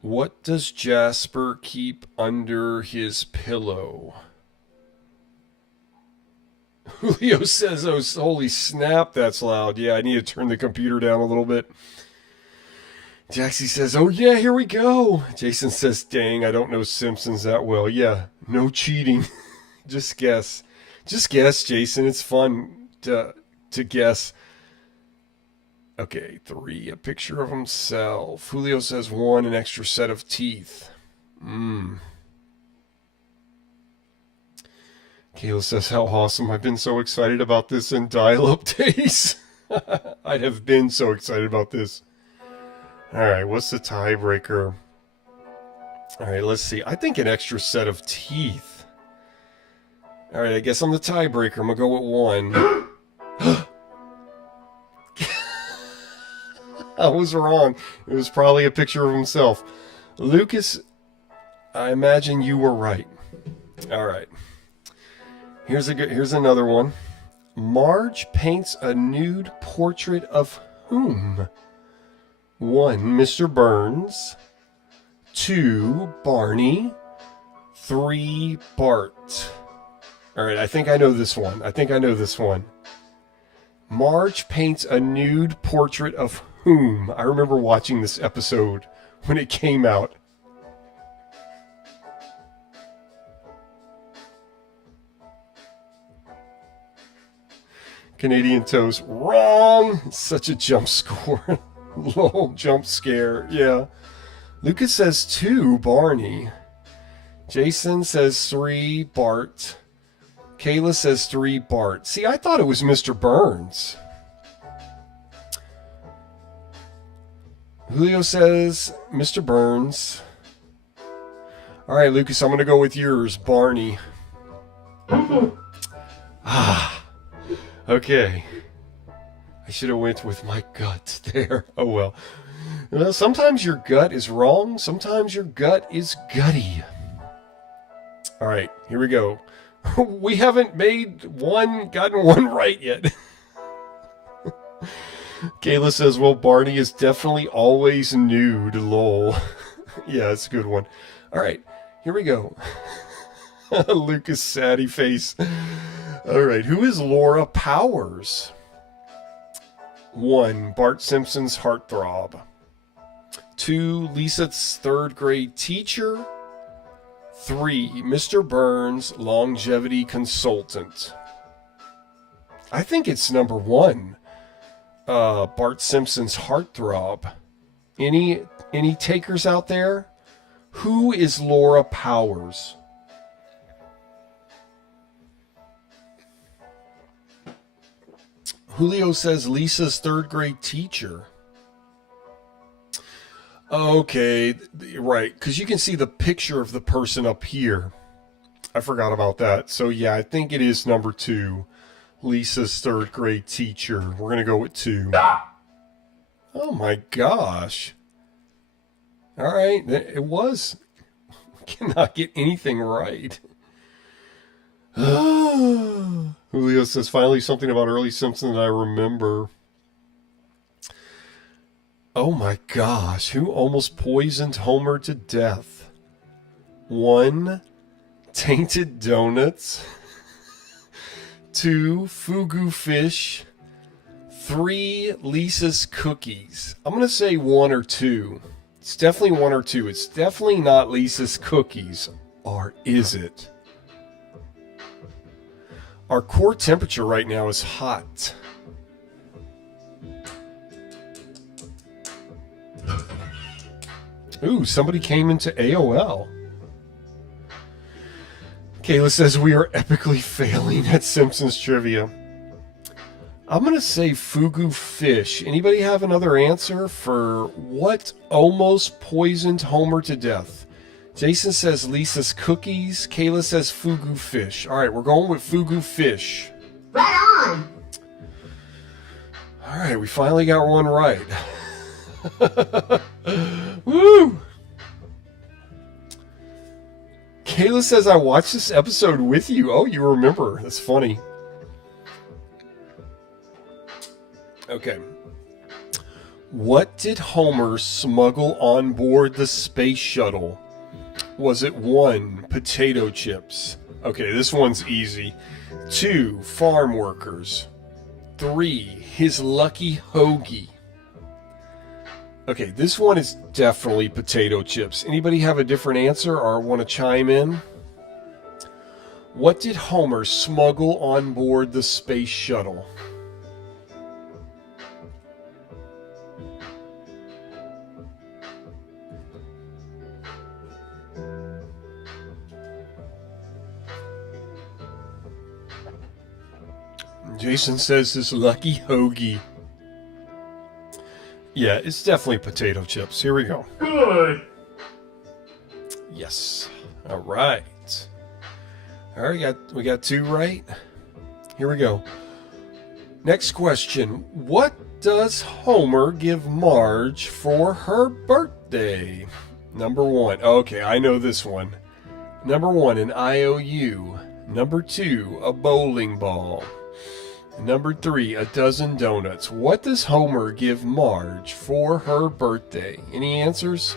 What does Jasper keep under his pillow? Julio says, oh, holy snap, that's loud. Yeah, I need to turn the computer down a little bit. Jaxie says, oh yeah, here we go. Jason says, dang, I don't know Simpsons that well. Yeah, no cheating. Just guess. Just guess, Jason. It's fun to guess. Okay, 3, a picture of himself. Julio says 1, an extra set of teeth. Kayla says, how awesome. I've been so excited about this in dial-up days. I'd have been so excited about this. Alright, what's the tiebreaker? Alright, let's see. I think an extra set of teeth. Alright, I guess I'm the tiebreaker. I'm going to go with 1. I was wrong. It was probably a picture of himself. Lucas, I imagine you were right. Alright. Here's another one. Marge paints a nude portrait of whom? 1, Mr. Burns. 2, Barney. 3, Bart. Alright, I think I know this one. Marge paints a nude portrait of whom? I remember watching this episode when it came out. Canadian Toast. Wrong! Such a jump score. Lol, jump scare. Yeah. Lucas says 2, Barney. Jason says 3, Bart. Kayla says 3, Bart. See, I thought it was Mr. Burns. Julio says Mr. Burns. Alright, Lucas, I'm going to go with yours, Barney. Okay. I should have went with my gut there. Oh well. Well, sometimes your gut is wrong. Sometimes your gut is gutty. Alright, here we go. We haven't gotten one right yet. Kayla says, well, Barney is definitely always nude, lol. Yeah, it's a good one. Alright, here we go. Lucas Saddy face. Alright, who is Laura Powers? 1, Bart Simpson's heartthrob. 2, Lisa's 3rd grade teacher. 3, Mr. Burns' longevity consultant. I think it's number 1. Bart Simpson's heartthrob. Any takers out there? Who is Laura Powers? Julio says Lisa's 3rd grade teacher. Okay, right, because you can see the picture of the person up here. I forgot about that. So yeah, I think it is number 2. Lisa's 3rd grade teacher. We're going to go with 2. Oh my gosh. Alright, it was. Cannot get anything right. Julio says, finally something about early Simpsons that I remember. Oh my gosh, who almost poisoned Homer to death? 1, Tainted Donuts. 2, Fugu Fish. 3, Lisa's Cookies. I'm going to say 1 or 2. It's definitely 1 or 2. It's definitely not Lisa's Cookies. Or is it? Our core temperature right now is hot. Ooh, somebody came into AOL. Kayla says we are epically failing at Simpsons trivia. I'm going to say Fugu Fish. Anybody have another answer for what almost poisoned Homer to death? Jason says Lisa's Cookies. Kayla says Fugu Fish. All right, we're going with Fugu Fish. Right on. All right, we finally got one right. Woo! Kayla says I watched this episode with you. Oh, you remember. That's funny. Okay. What did Homer smuggle on board the space shuttle? Was it 1, potato chips? Okay, this one's easy. 2, farm workers. 3, his lucky hoagie. Okay, this one is definitely potato chips. Anybody have a different answer or want to chime in? What did Homer smuggle on board the space shuttle? Jason says this lucky hoagie. Yeah, it's definitely potato chips. Here we go. Good. Yes. All right. All right, we got 2 right. Here we go. Next question. What does Homer give Marge for her birthday? Number 1. Okay, I know this one. Number 1, an IOU. Number 2, a bowling ball. Number 3, a dozen donuts. What does Homer give Marge for her birthday? Any answers?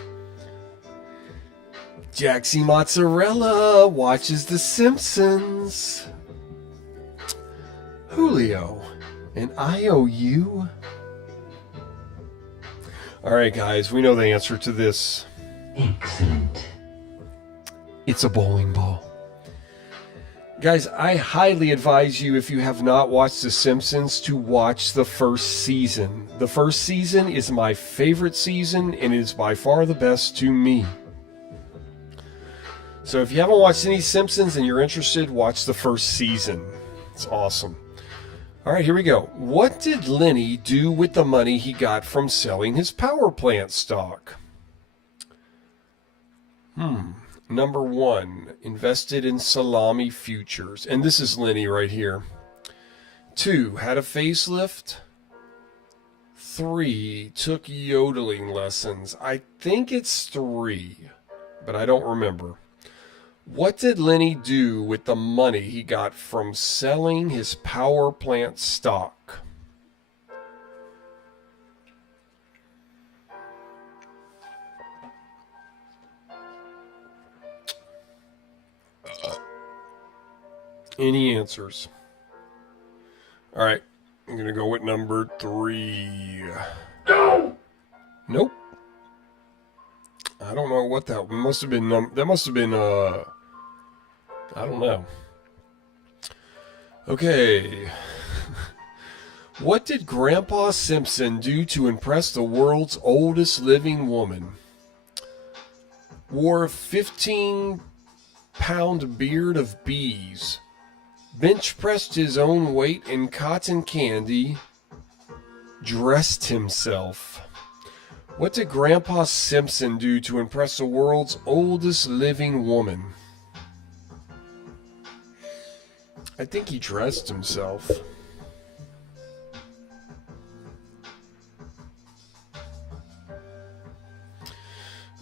Jaxie Mozzarella watches The Simpsons. Julio, an IOU? Alright guys, we know the answer to this. Excellent. It's a bowling ball. Guys, I highly advise you, if you have not watched The Simpsons, to watch the first season. The first season is my favorite season and is by far the best to me. So if you haven't watched any Simpsons and you're interested, watch the first season. It's awesome. All right, here we go. What did Lenny do with the money he got from selling his power plant stock? Number 1, invested in salami futures. And this is Lenny right here. 2, had a facelift. 3, took yodeling lessons. I think it's 3, but I don't remember. What did Lenny do with the money he got from selling his power plant stock? Any answers? All right, I'm going to go with number 3. No. Nope. I don't know what that must have been. That must have been, I don't know. Okay. What did Grandpa Simpson do to impress the world's oldest living woman? Wore a 15-pound beard of bees. Bench pressed his own weight in cotton candy. Dressed himself. What did Grandpa Simpson do to impress the world's oldest living woman? I think he dressed himself.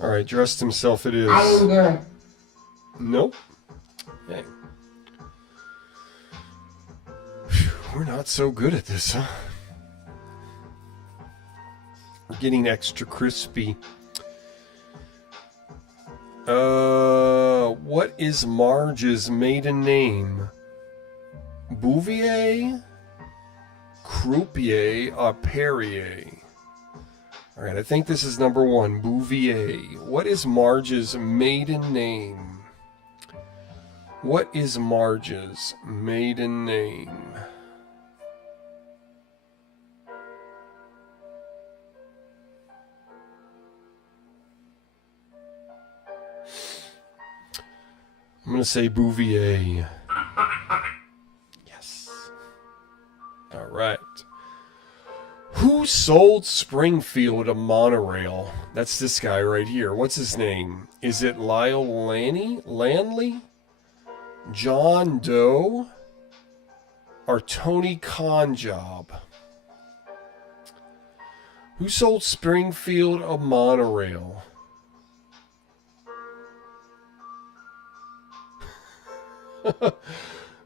All right, dressed himself it is. Nope. Okay. We're not so good at this, huh? We're getting extra crispy. What is Marge's maiden name? Bouvier, Croupier, or Perrier? Alright, I think this is number 1, Bouvier. What is Marge's maiden name? What is Marge's maiden name? I'm going to say Bouvier. Yes. All right. Who sold Springfield a monorail? That's this guy right here. What's his name? Is it Lyle Landley? John Doe? Or Tony Conjob? Who sold Springfield a monorail?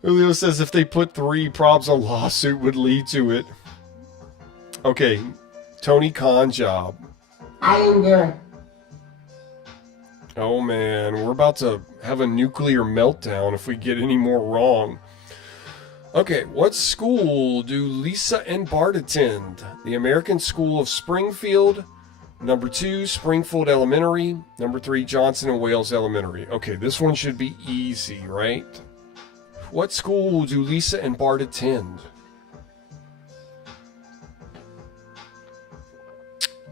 Julio says if they put 3 props, a lawsuit would lead to it. Okay, Tony Conjob. I am there. Oh man, we're about to have a nuclear meltdown if we get any more wrong. Okay, what school do Lisa and Bart attend? The American School of Springfield, Number 2, Springfield Elementary. Number 3, Johnson and Wales Elementary. Okay, this one should be easy, right? What school do Lisa and Bart attend?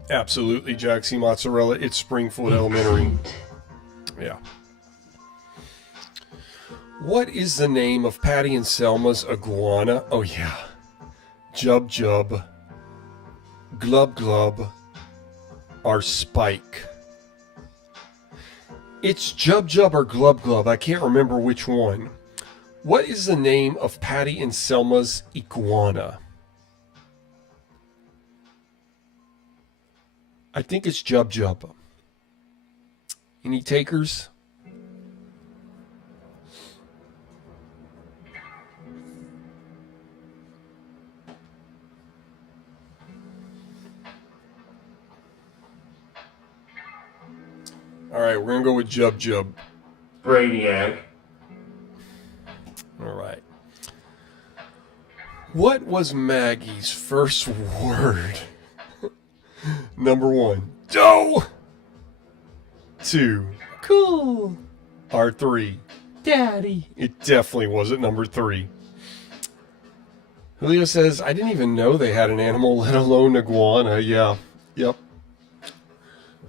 Absolutely, Jaxie Mozzarella. It's Springfield Elementary. Yeah. What is the name of Patty and Selma's iguana? Oh, yeah. Jub Jub, Glub Glub, or Spike. It's Jub Jub or Glub Glub. I can't remember which one. What is the name of Patty and Selma's iguana? I think it's Jub Jub. Any takers? All right, we're going to go with Jub Jub. Brainiac. All right. What was Maggie's first word? Number 1, dough. 2, cool. Or 3, daddy. It definitely wasn't number 3. Julio says, I didn't even know they had an animal, let alone iguana. Yeah, yep.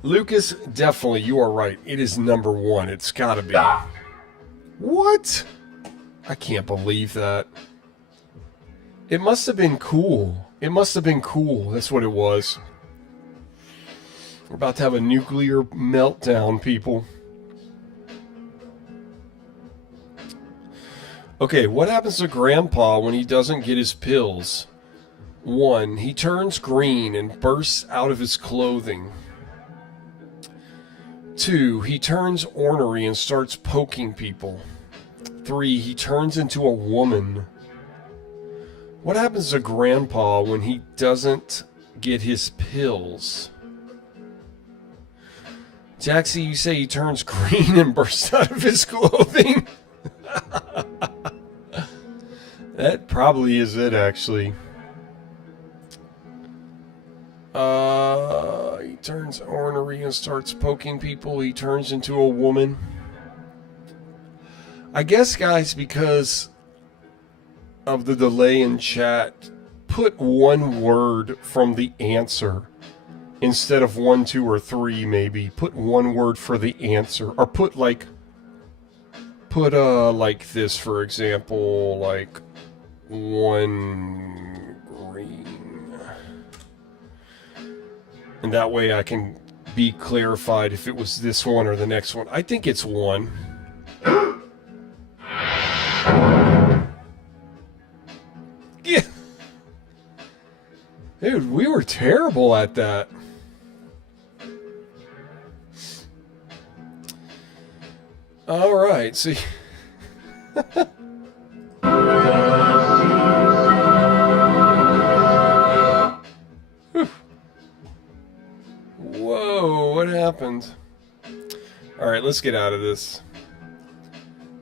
Lucas, definitely, you are right. It is number 1. It's gotta be. What? I can't believe that. It must have been cool. It must have been cool. That's what it was. We're about to have a nuclear meltdown, people. Okay, what happens to Grandpa when he doesn't get his pills? 1, he turns green and bursts out of his clothing. 2, he turns ornery and starts poking people. 3, he turns into a woman. What happens to Grandpa when he doesn't get his pills? Jaxie, you say he turns green and bursts out of his clothing? That probably is it, actually. He turns ornery and starts poking people. He turns into a woman. I guess, guys, because of the delay in chat, put one word from the answer instead of 1, 2, or 3. Maybe put one word for the answer, or put like this, for example, like one green, and that way I can be clarified if it was this one or the next one. I think it's 1. Yeah. Dude, we were terrible at that. All right, see. Whoa, what happened? All right, let's get out of this.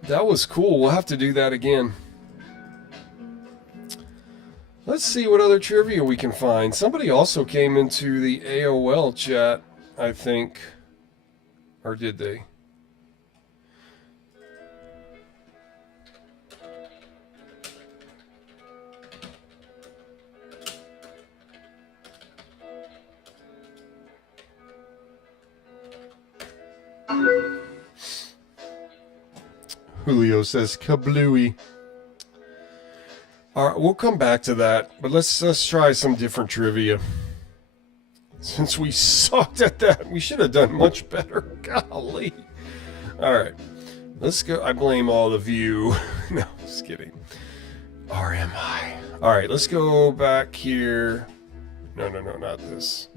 That was cool. We'll have to do that again. Let's see what other trivia we can find. Somebody also came into the AOL chat, I think. Or did they? Julio says kablooey. All right, we'll come back to that, but let's try some different trivia. Since we sucked at that, we should have done much better. Golly. All right, let's go. I blame all of you. No, just kidding. RMI. All right, let's go back here. No, not this.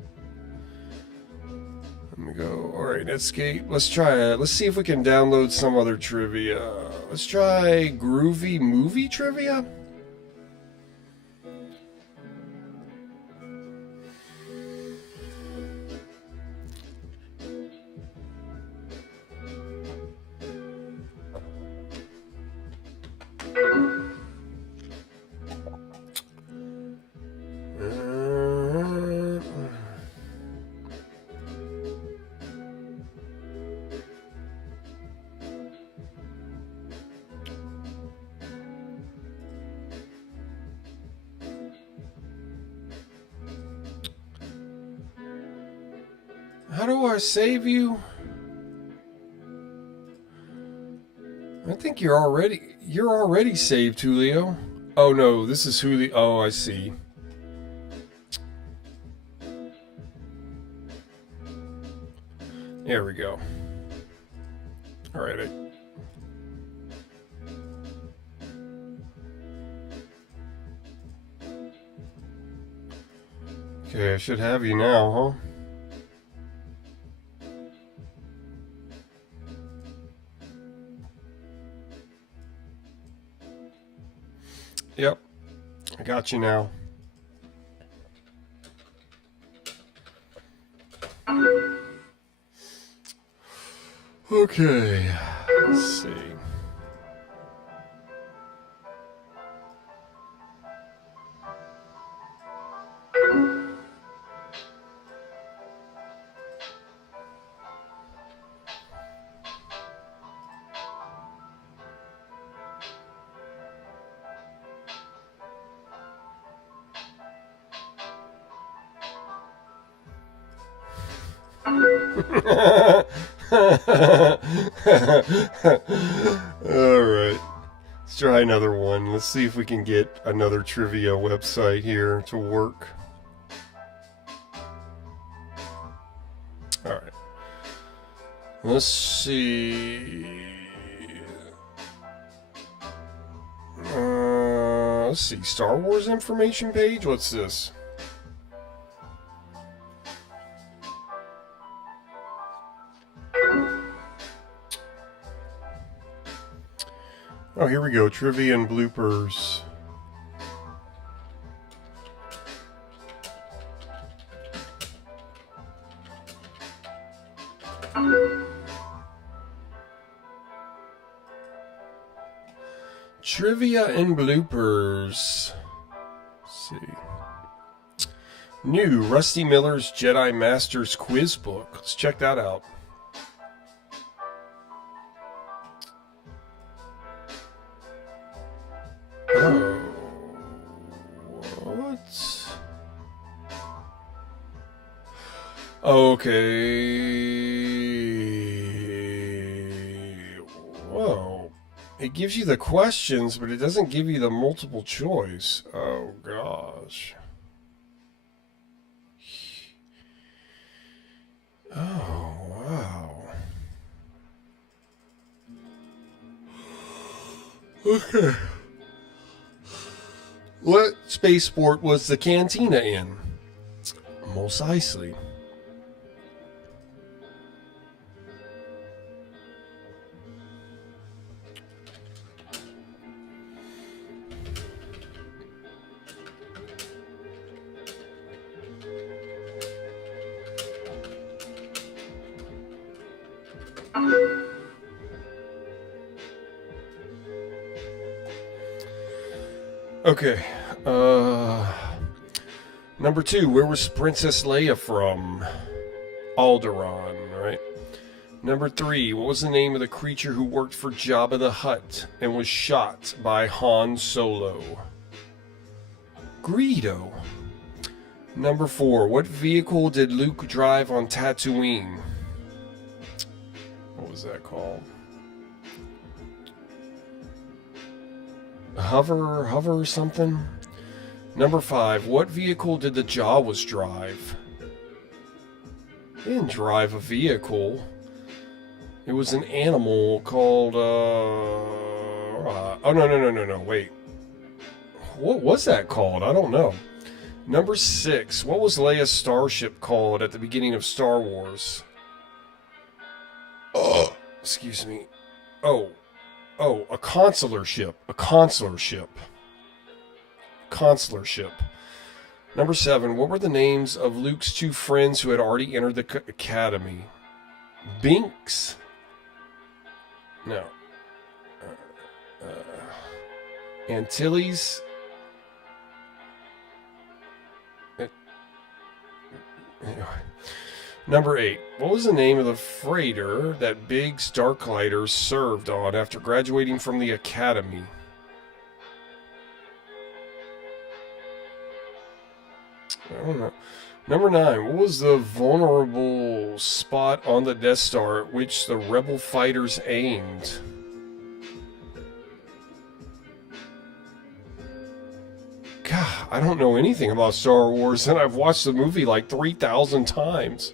Let me go. All right, Netscape. Let's try it. Let's see if we can download some other trivia. Let's try Groovy Movie Trivia. How do I save you? I think you're already saved, Julio. Oh no, this is Julio. Oh, I see. There we go. All right. Okay, I should have you now, huh? Yep, I got you now. Okay, let's see. Alright, let's try another one. Let's see if we can get another trivia website here to work. Alright, let's see. Let's see, Star Wars information page? What's this? Oh, here we go. Trivia and bloopers. Trivia and bloopers. Let's see. New Rusty Miller's Jedi Masters quiz book. Let's check that out. Oh, what? Okay. Whoa. It gives you the questions, but it doesn't give you the multiple choice. Oh, gosh. Oh, wow. Okay. What spaceport was the cantina in? Mos Eisley. Okay. Number 2, where was Princess Leia from? Alderaan, right? Number 3, what was the name of the creature who worked for Jabba the Hutt and was shot by Han Solo? Greedo. Number 4, what vehicle did Luke drive on Tatooine? What was that called? Hover something? Number 5, what vehicle did the Jawas drive? They didn't drive a vehicle. It was an animal called, oh, no, wait. What was that called? I don't know. Number 6, what was Leia's starship called at the beginning of Star Wars? Oh, excuse me. Oh, a consular ship. A consular ship. Consular ship. Number 7, what were the names of Luke's 2 friends who had already entered the academy? Binks? No. Antilles? Anyway. Number 8, what was the name of the freighter that Biggs Darklighter served on after graduating from the academy? I don't know. Number 9. What was the vulnerable spot on the Death Star at which the rebel fighters aimed? God, I don't know anything about Star Wars, and I've watched the movie like 3,000 times.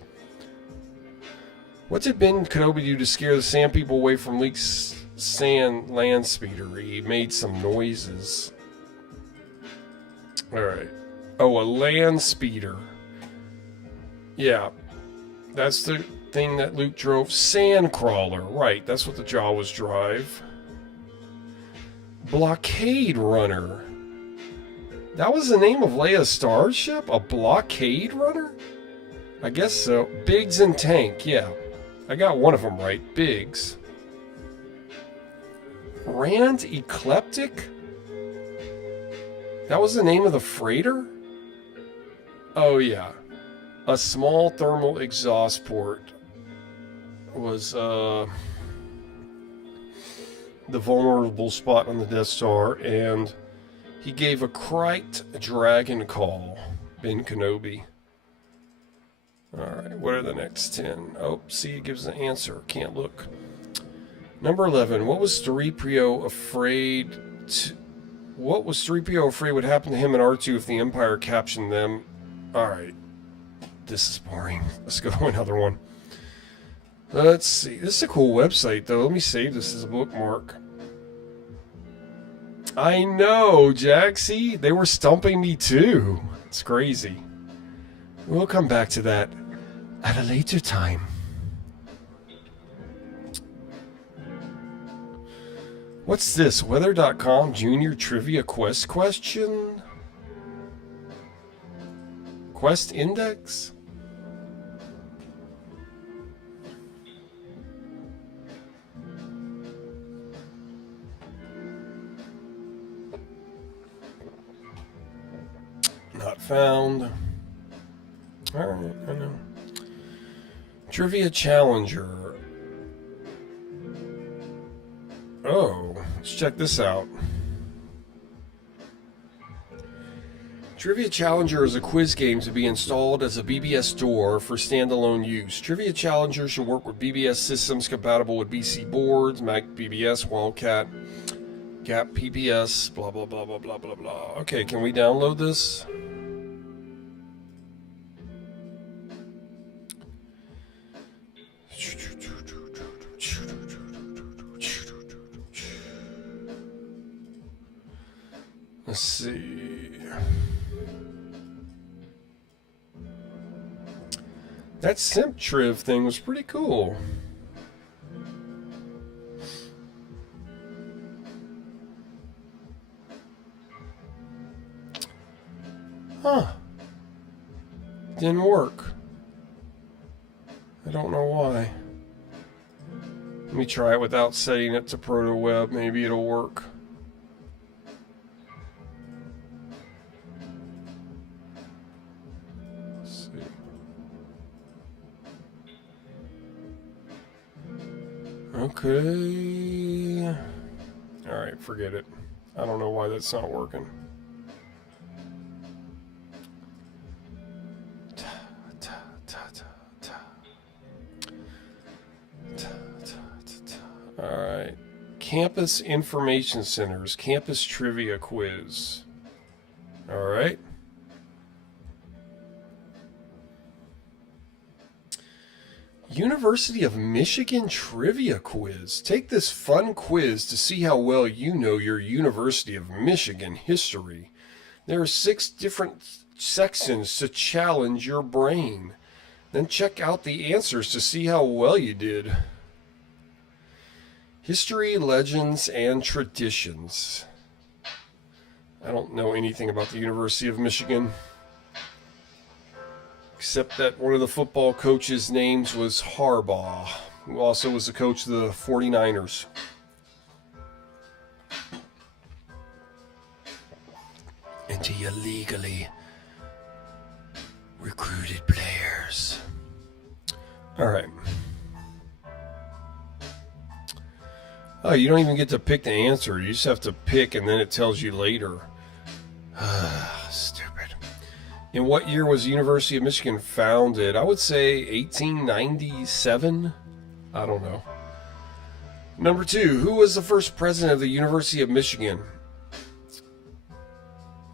What did Ben Kenobi do to scare the sand people away from Luke's sand land speeder? He made some noises. Alright. Oh, a land speeder. Yeah. That's the thing that Luke drove. Sandcrawler. Right, that's what the Jawas drive. Blockade runner. That was the name of Leia's starship? A blockade runner? I guess so. Biggs and Tank, yeah. I got one of them right. Biggs. Rand Eclectic? That was the name of the freighter? Oh, yeah. A small thermal exhaust port was the vulnerable spot on the Death Star, and he gave a Krayt Dragon call, Ben Kenobi. Alright, what are the next 10? Oh, see, it gives the answer. Can't look. Number 11. What was 3PO afraid would happen to him and R2 if the Empire captured them? Alright. This is boring. Let's go to another one. Let's see. This is a cool website, though. Let me save this as a bookmark. I know, Jack. See, they were stumping me too. It's crazy. We'll come back to that at a later time. What's this? Weather.com Junior Trivia Quest question? Quest Index? Not found. Alright, I know. Trivia Challenger. Oh, let's check this out. Trivia Challenger is a quiz game to be installed as a BBS store for standalone use. Trivia Challenger should work with BBS systems compatible with BC boards, Mac BBS, Wildcat, Gap PBS, blah blah blah blah blah blah blah. Okay, can we download this? Let's see. That SimpTriv thing was pretty cool. Huh. Didn't work. I don't know why. Let me try it without setting it to Protoweb. Maybe it'll work. Let's see. Okay. Alright, forget it. I don't know why that's not working. Alright. Campus Information Centers. Campus Trivia Quiz. Alright. University of Michigan Trivia Quiz. Take this fun quiz to see how well you know your University of Michigan history. There are 6 different sections to challenge your brain. Then check out the answers to see how well you did. History, legends, and traditions. I don't know anything about the University of Michigan. Except that one of the football coaches' names was Harbaugh, who also was the coach of the 49ers. Into illegally recruited players. Alright. Oh, you don't even get to pick the answer. You just have to pick and then it tells you later. Stupid. In what year was the University of Michigan founded? I would say 1897. I don't know. Number 2, who was the first president of the University of Michigan?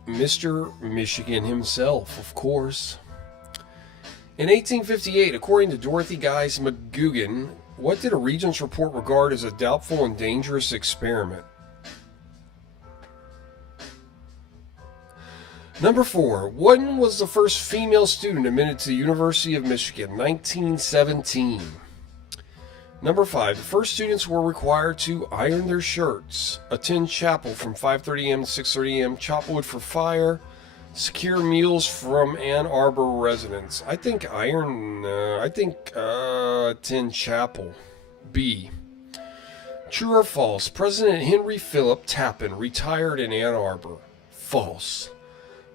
Mr. Michigan himself, of course. In 1858, according to Dorothy Guise McGugan, what did a Regents report regard as a doubtful and dangerous experiment? Number 4, when was the first female student admitted to the University of Michigan? 1917. Number 5, the first students were required to iron their shirts, attend chapel from 5:30 a.m. to 6:30 a.m., chop wood for fire, secure meals from Ann Arbor residents. I think attend chapel. B. True or false? President Henry Philip Tappan retired in Ann Arbor. False.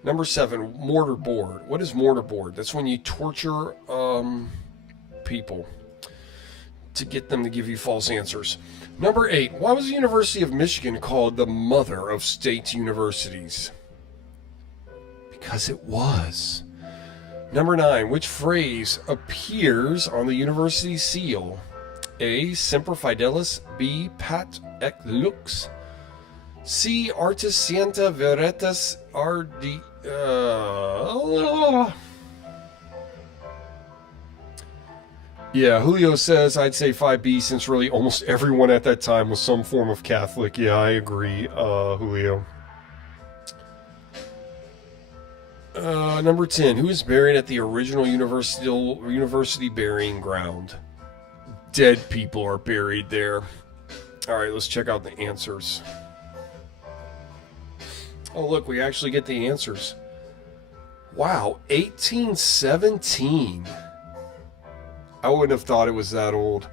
Number 7, mortarboard. What is mortarboard? That's when you torture people to get them to give you false answers. Number 8, why was the University of Michigan called the mother of state universities? Because it was. Number 9, which phrase appears on the university seal? A. Semper Fidelis. B. Pat et Lux. C. Artis Scientia Veritas Ardi. Yeah, Julio says I'd say 5B since really almost everyone at that time was some form of Catholic. Yeah, I agree, Julio. Number 10, who is buried at the original university burying ground? Dead people are buried there. All right, let's check out the answers. Oh, look, we actually get the answers. Wow, 1817. I wouldn't have thought it was that old.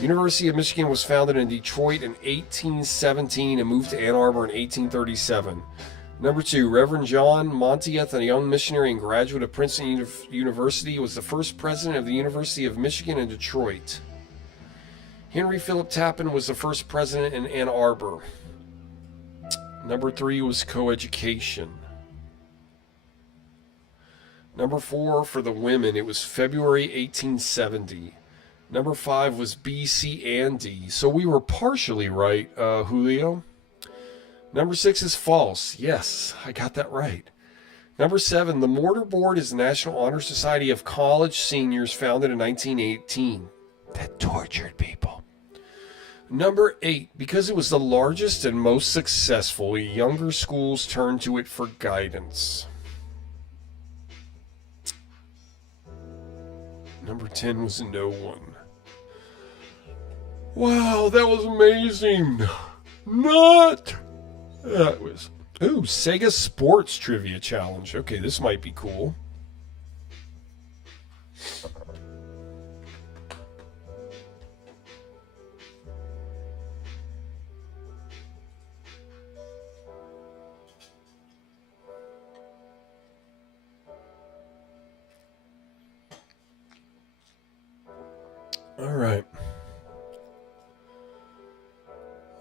University of Michigan was founded in Detroit in 1817 and moved to Ann Arbor in 1837. Number 2, Reverend John Monteith, a young missionary and graduate of Princeton University, was the first president of the University of Michigan in Detroit. Henry Philip Tappan was the first president in Ann Arbor. Number 3 was coeducation. Number 4, for the women, it was February 1870. Number 5 was B, C, and D. So we were partially right, Julio. Number 6 is false. Yes, I got that right. Number 7, the mortarboard is the National Honor Society of College Seniors, founded in 1918. That tortured people. Number 8, because it was the largest and most successful, younger schools turned to it for guidance. Number 10 was no one. Wow, that was amazing. That was... Ooh, Sega Sports Trivia Challenge. Okay, this might be cool. All right.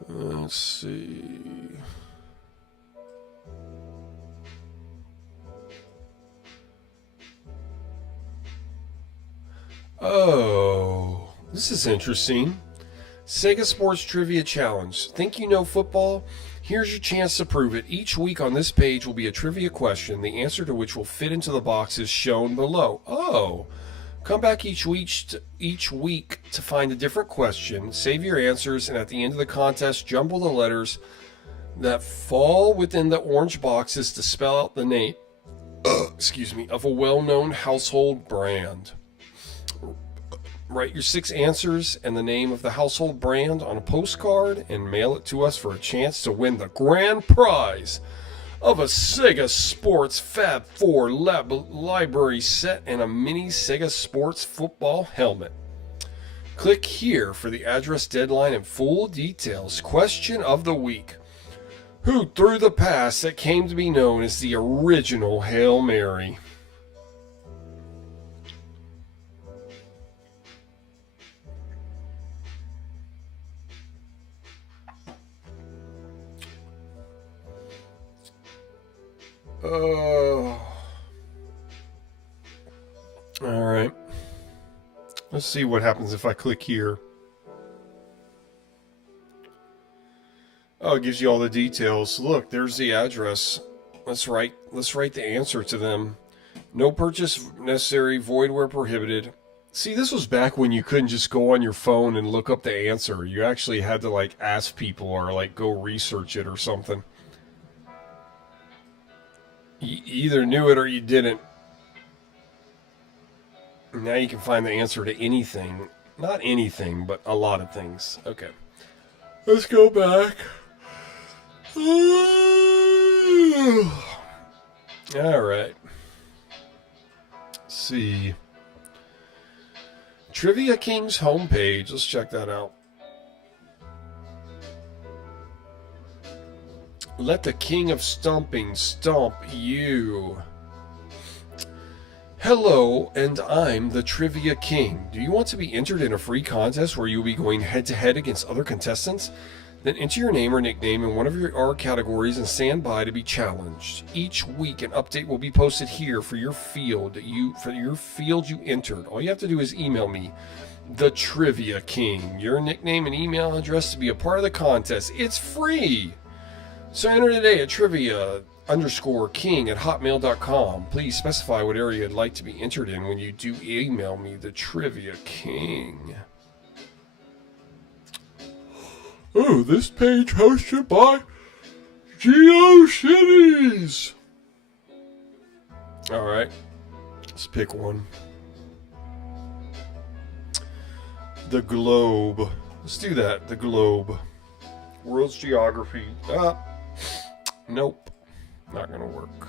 Let's see. Oh, this is interesting. Sega Sports Trivia Challenge. Think you know football? Here's your chance to prove it. Each week on this page will be a trivia question, the answer to which will fit into the boxes shown below. Oh, come back each week to find a different question, save your answers, and at the end of the contest, jumble the letters that fall within the orange boxes to spell out the name, of a well-known household brand. Write your 6 answers and the name of the household brand on a postcard and mail it to us for a chance to win the grand prize of a Sega Sports Fab 4 library set and a mini Sega Sports football helmet. Click here for the address, deadline, and full details. Question of the week. Who threw the pass that came to be known as the original Hail Mary? All right. Let's see what happens if I click here. Oh, it gives you all the details. Look, there's the address. Let's write the answer to them. No purchase necessary, void where prohibited. See, this was back when you couldn't just go on your phone and look up the answer. You actually had to like ask people or like go research it or something. You either knew it or you didn't. Now you can find the answer to anything. Not anything, but a lot of things. Okay. Let's go back. Alright. See. Trivia King's homepage. Let's check that out. Let the king of stumping stomp you. Hello, and I'm the Trivia King. Do you want to be entered in a free contest where you will be going head-to-head against other contestants? Then enter your name or nickname in one of our categories and stand by to be challenged. Each week, an update will be posted here for your field you entered. All you have to do is email me, the Trivia King, your nickname and email address to be a part of the contest. It's free. So enter today at trivia_king@hotmail.com. Please specify what area you'd like to be entered in when you do email me, the Trivia King. Oh, this page hosted by GeoCities. Alright, let's pick one. The globe. Let's do that, the globe. World's geography. Nope. Not gonna work.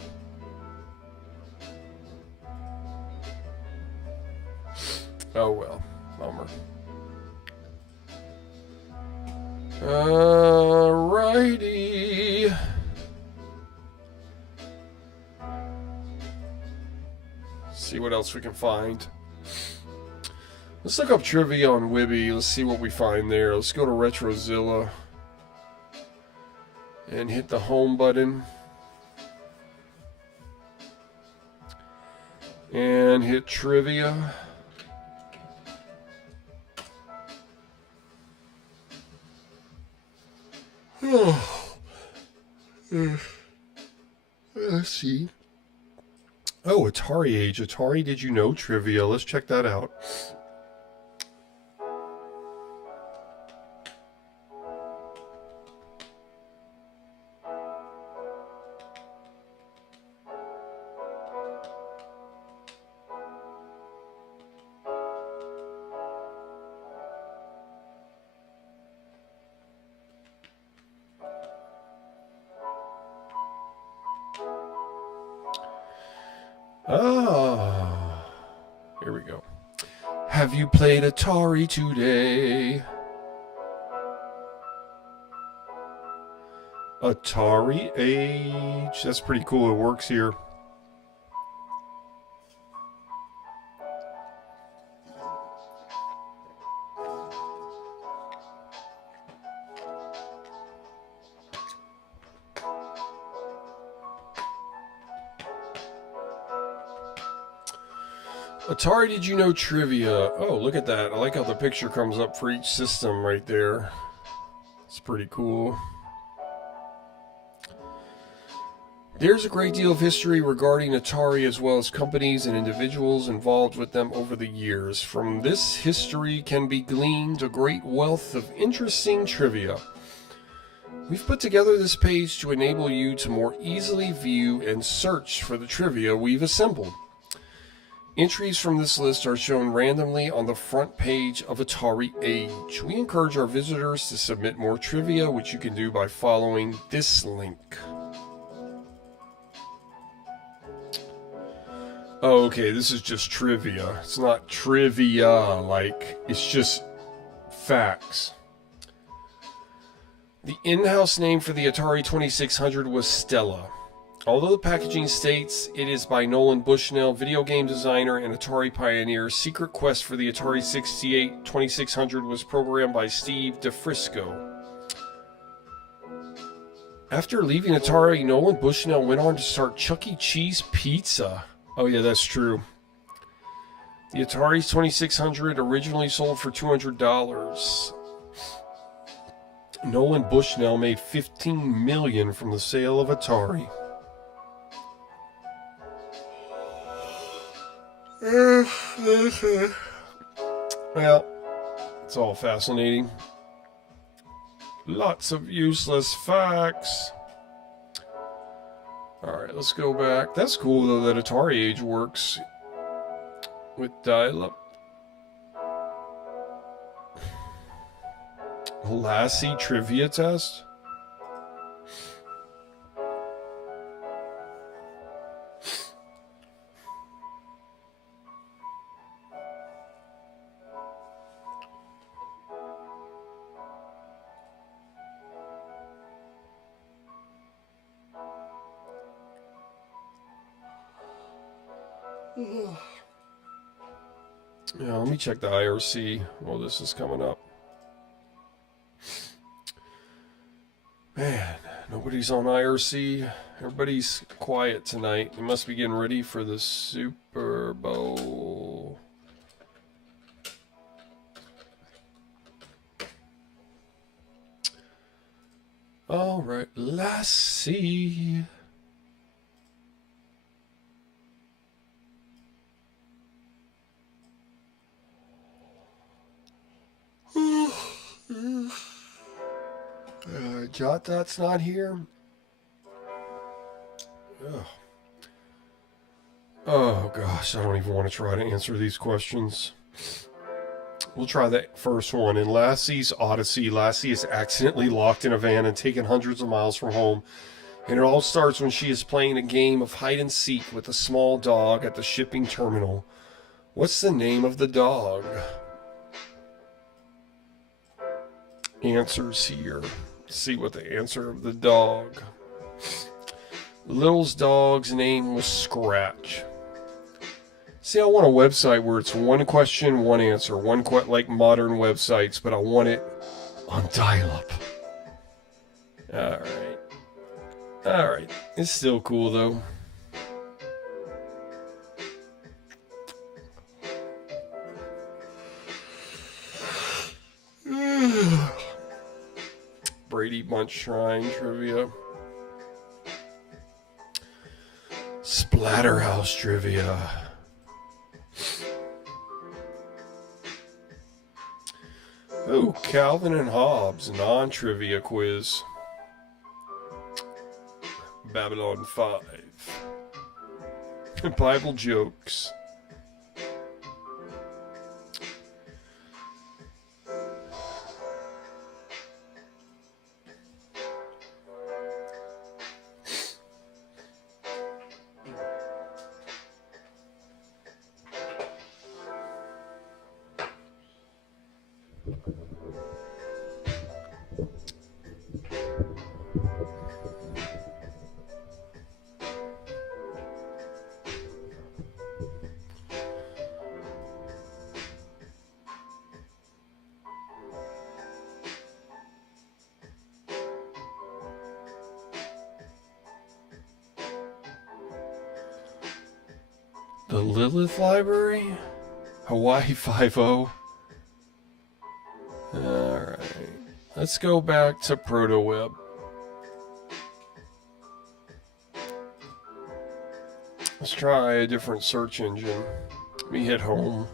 Oh well, bummer. Alrighty. See what else we can find. Let's look up trivia on Wibby. Let's see what we find there. Let's go to Retrozilla and hit the home button and hit trivia. Let's see. Oh, Atari Age. Atari Did You Know trivia. Let's check that out. Ah, here we go. Have you played Atari today? Atari Age. That's pretty cool. It works here. Atari Did You Know trivia. Oh, look at that. I like how the picture comes up for each system right there. It's pretty cool. There's a great deal of history regarding Atari as well as companies and individuals involved with them over the years. From this history can be gleaned a great wealth of interesting trivia. We've put together this page to enable you to more easily view and search for the trivia we've assembled. Entries from this list are shown randomly on the front page of Atari Age. We encourage our visitors to submit more trivia, which you can do by following this link. Oh, okay, this is just trivia. It's not trivia, like, it's just facts. The in-house name for the Atari 2600 was Stella. Although the packaging states it is by Nolan Bushnell, video game designer and Atari pioneer, Secret Quest for the Atari 2600 was programmed by Steve DeFrisco. After leaving Atari, Nolan Bushnell went on to start Chuck E. Cheese Pizza. Oh yeah, that's true. The Atari 2600 originally sold for $200. Nolan Bushnell made $15 million from the sale of Atari. Well, it's all fascinating. Lots of useless facts. Alright, let's go back. That's cool, though, that Atari Age works with dial-up. Lassie trivia test? Yeah, let me check the IRC while this is coming up. Man, nobody's on IRC. Everybody's quiet tonight. They must be getting ready for the Super Bowl. All right, let's see. JotDot's not here. Ugh. Oh gosh, I don't even want to try to answer these questions. We'll try that first one. In Lassie's Odyssey, Lassie is accidentally locked in a van and taken hundreds of miles from home. And it all starts when she is playing a game of hide and seek with a small dog at the shipping terminal. What's the name of the dog? Answers here. Let's see what the answer of the dog. Little's dog's name was Scratch. See, I want a website where it's one question, one answer. Like modern websites, but I want it on dial-up. Alright. Alright. It's still cool, though. Brady Bunch Shrine trivia. Splatterhouse trivia. Ooh, Calvin and Hobbes non-trivia quiz. Babylon 5. Bible jokes. The Lilith Library? Hawaii 5.0? Alright. Let's go back to Protoweb. Let's try a different search engine. Let me hit home.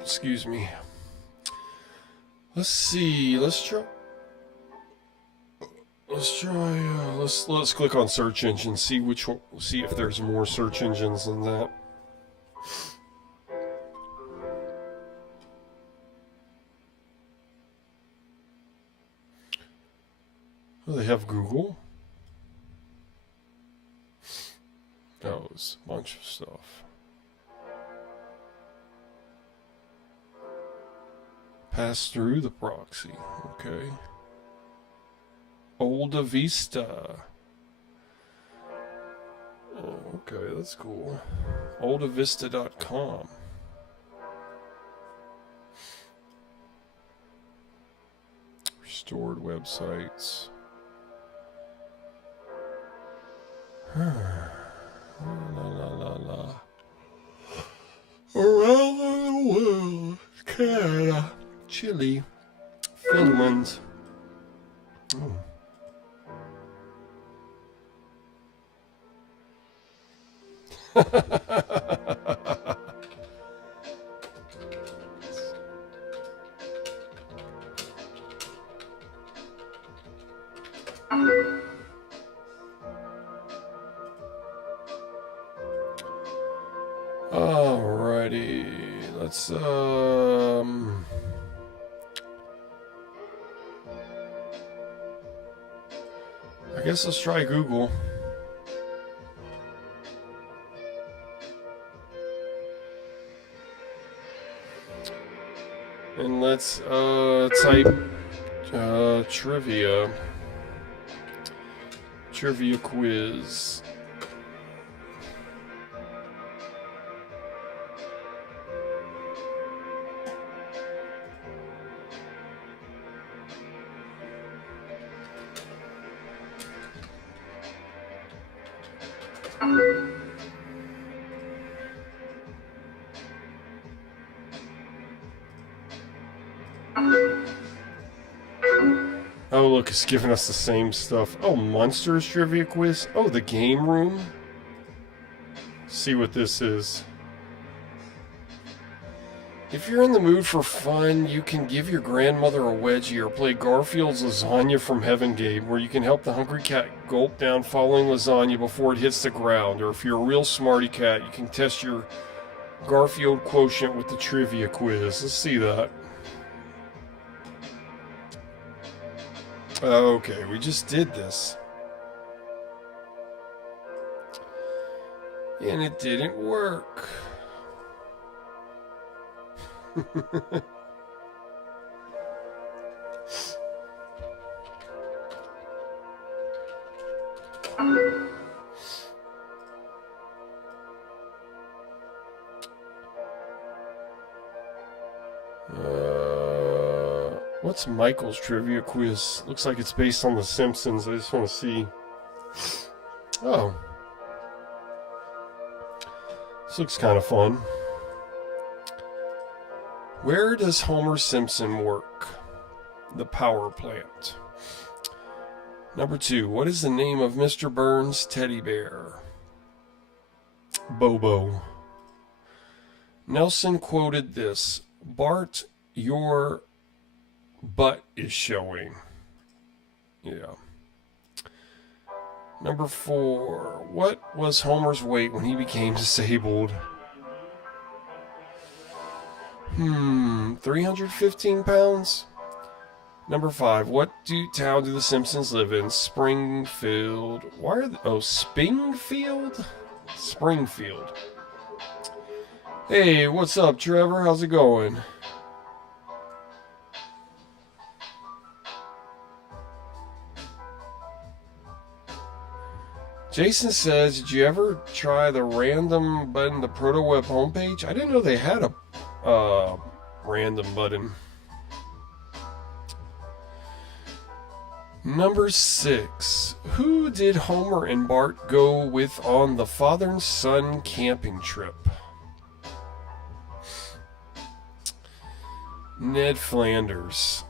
Excuse me. Let's see. Let's click on search engine. See which one. See if there's more search engines than that. Oh, they have Google. Oh, it's a bunch of stuff. Pass through the proxy. Okay. Alta Vista. Oh, okay, that's cool. AltaVista.com. Stored websites. La la la la. Around the world. Canada. Chile. Finland. Oh. Alrighty, let's I guess let's try Google. And let's type trivia quiz. Oh, look, it's giving us the same stuff. Oh, Monsters Trivia Quiz. Oh, the Game Room. See what this is. If you're in the mood for fun, you can give your grandmother a wedgie or play Garfield's Lasagna from Heaven game, where you can help the hungry cat gulp down falling lasagna before it hits the ground. Or if you're a real smarty cat, you can test your Garfield quotient with the trivia quiz. Let's see that. Okay, we just did this. And it didn't work. What's Michael's trivia quiz? Looks like it's based on The Simpsons. I just want to see. Oh. This looks kind of fun. Where does Homer Simpson work? The power plant. Number 2. What is the name of Mr. Burns' teddy bear? Bobo. Nelson quoted this: Bart, your butt is showing. Yeah. Number 4. What was Homer's weight when he became disabled? 315 pounds? Number 5. What town do the Simpsons live in? Springfield. Why are they... Oh, Springfield? Springfield. Hey, what's up, Trevor? How's it going? Jason says, did you ever try the random button, the Protoweb homepage? I didn't know they had a random button. Number 6. Who did Homer and Bart go with on the father and son camping trip? Ned Flanders.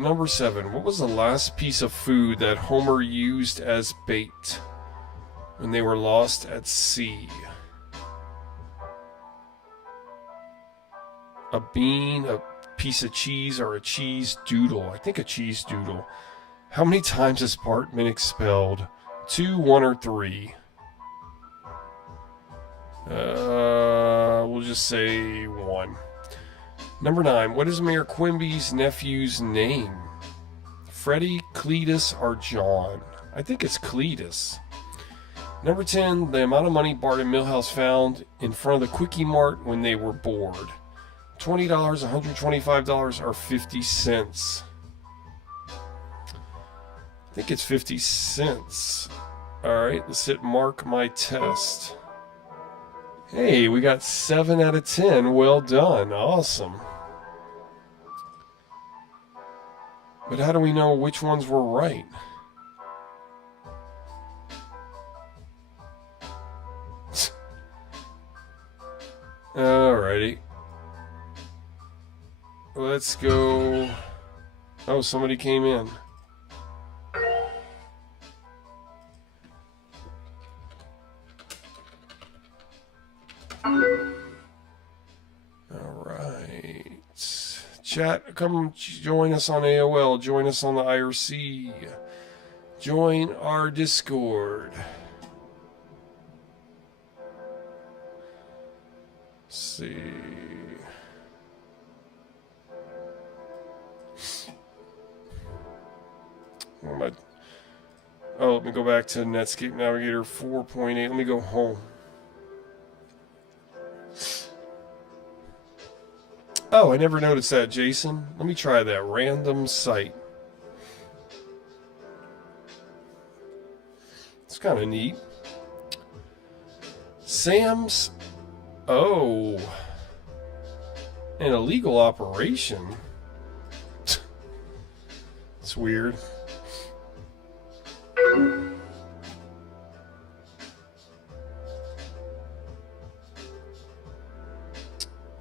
Number 7. What was the last piece of food that Homer used as bait when they were lost at sea? A bean, a piece of cheese, or a cheese doodle? I think a cheese doodle. How many times has Bart been expelled? 2, 1, or 3? We'll just say 1. Number 9. What is Mayor Quimby's nephew's name? Freddie, Cletus, or John? I think it's Cletus. Number 10. The amount of money Bart and Milhouse found in front of the Quickie Mart when they were bored. $20, $125, or 50 cents? I think it's 50 cents. Alright, let's hit mark my test. Hey, we got 7 out of 10. Well done. Awesome. But how do we know which ones were right? Alrighty. Let's go. Oh, somebody came in. Alright. Chat, come join us on AOL. Join us on the IRC. Join our Discord. Let's see. Oh, let me go back to Netscape Navigator 4.8. Let me go home. Oh, I never noticed that, Jason. Let me try that. Random site. It's kind of neat. Sam's... Oh. An illegal operation. It's weird.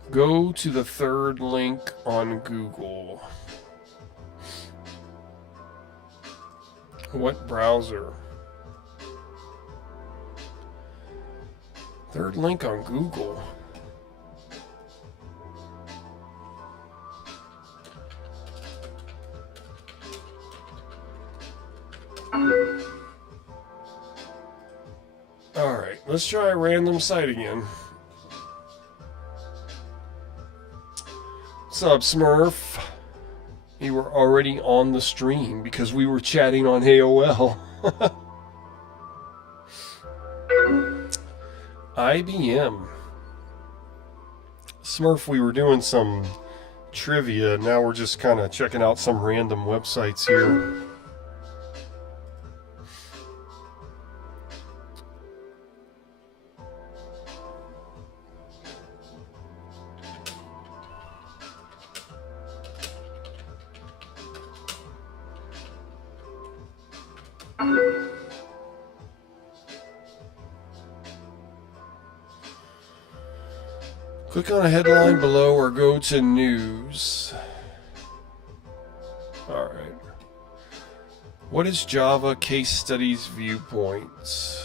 Go to the third link on Google. What browser? Third link on Google. Alright, let's try a random site again. What's up, Smurf? You were already on the stream because we were chatting on AOL. IBM. Smurf, we were doing some trivia. Now we're just kind of checking out some random websites here. Click on a headline below or go to news. Alright. What is Java case studies viewpoints?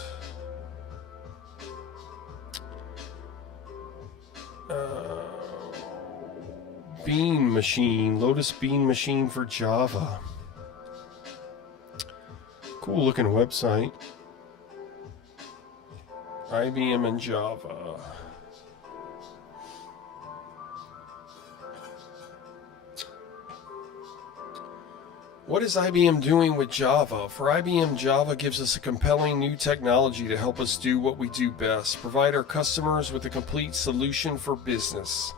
Bean machine. Lotus Bean machine for Java. Cool looking website. IBM and Java. What is IBM doing with Java? For IBM, Java gives us a compelling new technology to help us do what we do best, provide our customers with a complete solution for business.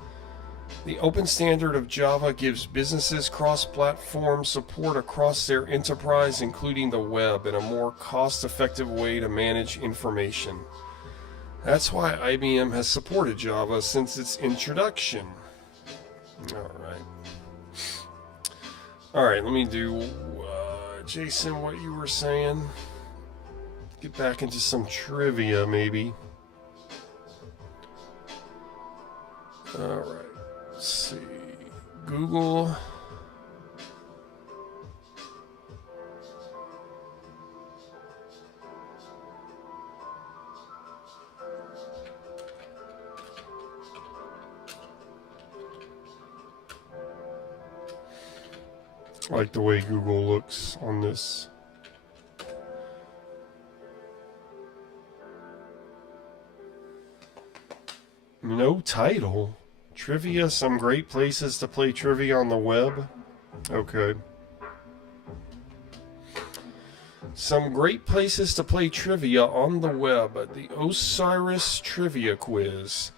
The open standard of Java gives businesses cross-platform support across their enterprise, including the web, and a more cost-effective way to manage information. That's why IBM has supported Java since its introduction. Alright, let me do, Jason, what you were saying. Get back into some trivia, maybe. Alright, let's see. Google. I like the way Google looks on this. No title. Trivia, some great places to play trivia on the web. Okay. Some great places to play trivia on the web. The Osiris Trivia Quiz.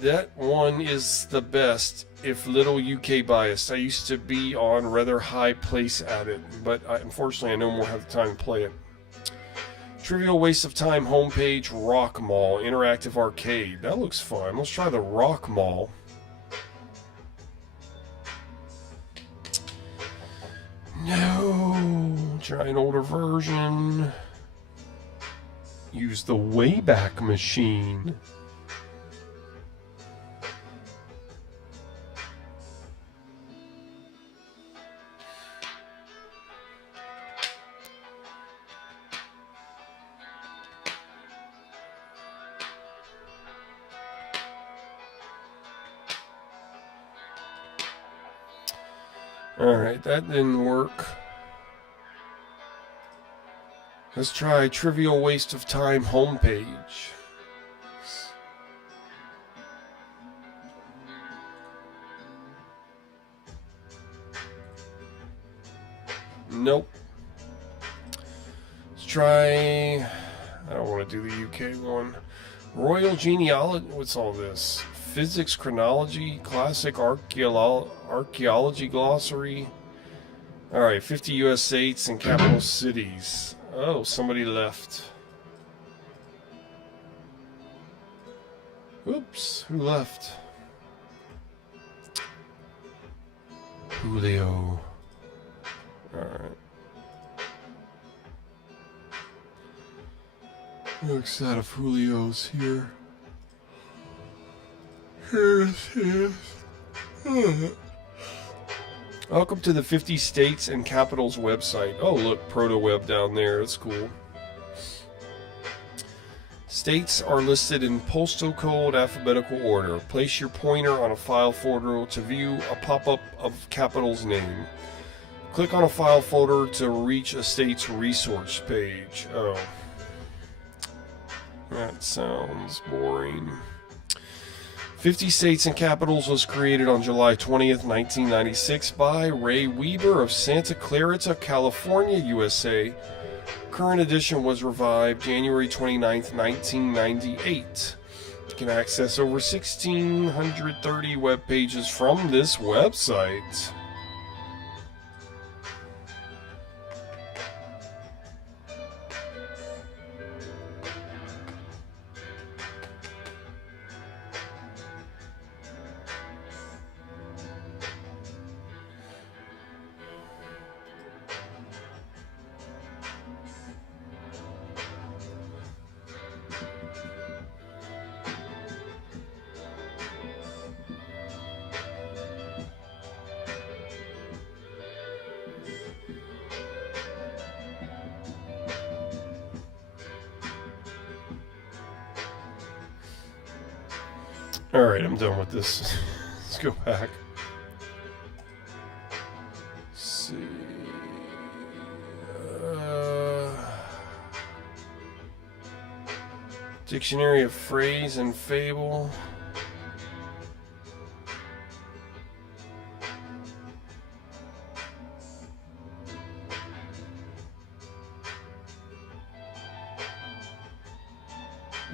That one is the best, if little UK biased. I used to be on rather high place at it, but unfortunately I no more have the time to play it. Trivial waste of time homepage, Rock Mall, interactive arcade. That looks fun. Let's try the Rock Mall. Try an older version. Use the Wayback Machine. Alright, that didn't work. Let's try Trivial Waste of Time homepage. Nope. Let's try... I don't want to do the UK one. Royal Genealogy... What's all this? Physics Chronology, Classic Archaeology Glossary. Alright, 50 US states and capital cities. Oh, somebody left. Oops, who left? Julio. Alright. Looks out of Julio's here. Here's. Welcome to the 50 States and Capitals website. Oh, look, Protoweb down there. That's cool. States are listed in postal code alphabetical order. Place your pointer on a file folder to view a pop-up of capital's name. Click on a file folder to reach a state's resource page. Oh. That sounds boring. 50 States and Capitals was created on July 20th, 1996 by Ray Weber of Santa Clarita, California, USA. Current edition was revived January 29th, 1998. You can access over 1,630 web pages from this website. Alright, I'm done with this. Let's go back. Let's see. Dictionary of Phrase and Fable.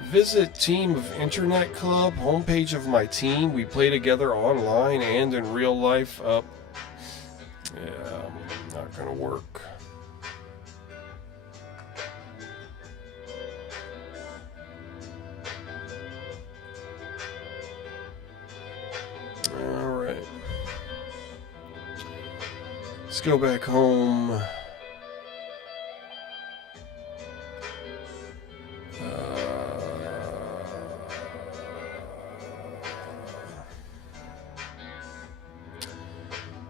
Visit Team of Internet Club, homepage of my team. We play together online and in real life. Yeah, not gonna work. Alright. Let's go back home.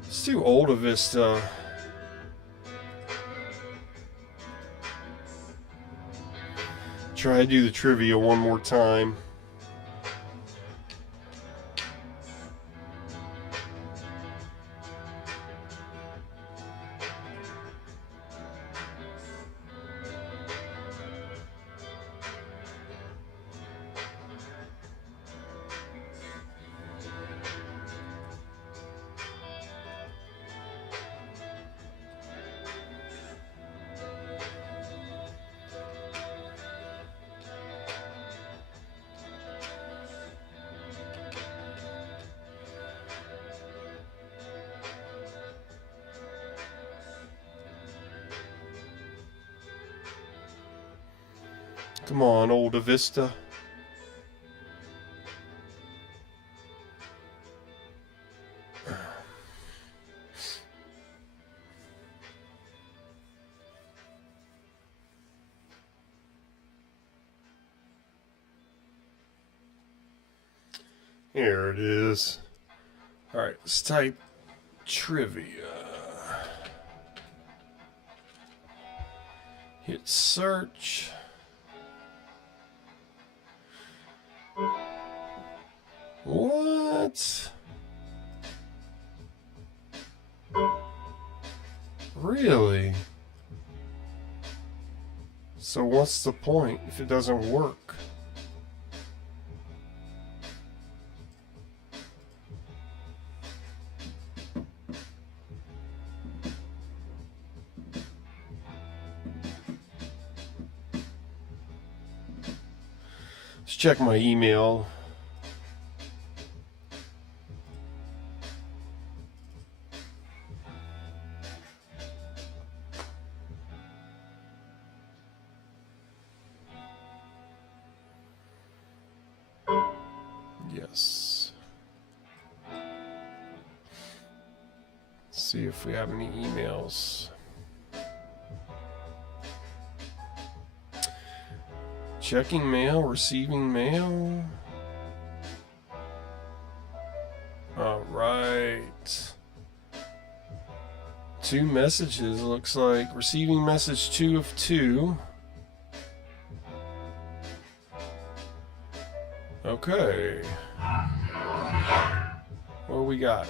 Let's do Alta Vista. Try to do the trivia one more time. Come on, Alta Vista. Here it is. Alright, let's type trivia. Hit search. What? Really? So what's the point if it doesn't work? Let's check my email. Yes. See if we have any emails. Checking mail, receiving mail. All right. 2 messages, looks like. Receiving message 2 of 2. Okay. What do we got?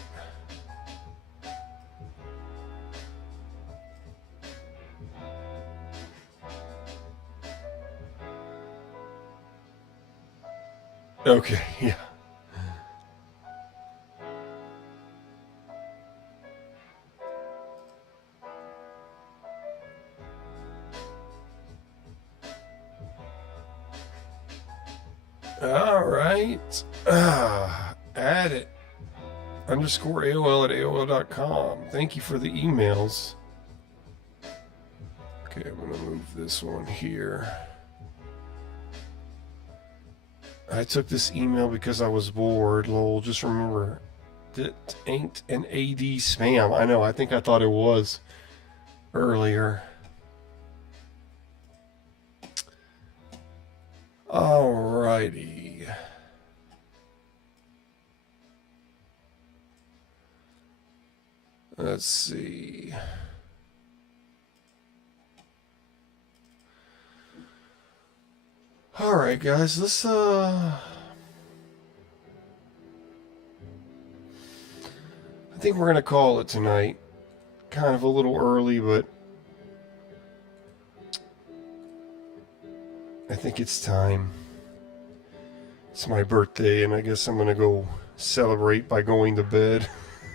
Okay, yeah. All right. Add it. Underscore AOL at AOL.com. Thank you for the emails. Okay, I'm going to move this one here. I took this email because I was bored. Lol, just remember, it ain't an AD spam. I know, I think I thought it was earlier. Alrighty. Let's see. Alright guys, let's I think we're gonna call it tonight. Kind of a little early, but I think it's time. It's my birthday, and I guess I'm gonna go celebrate by going to bed.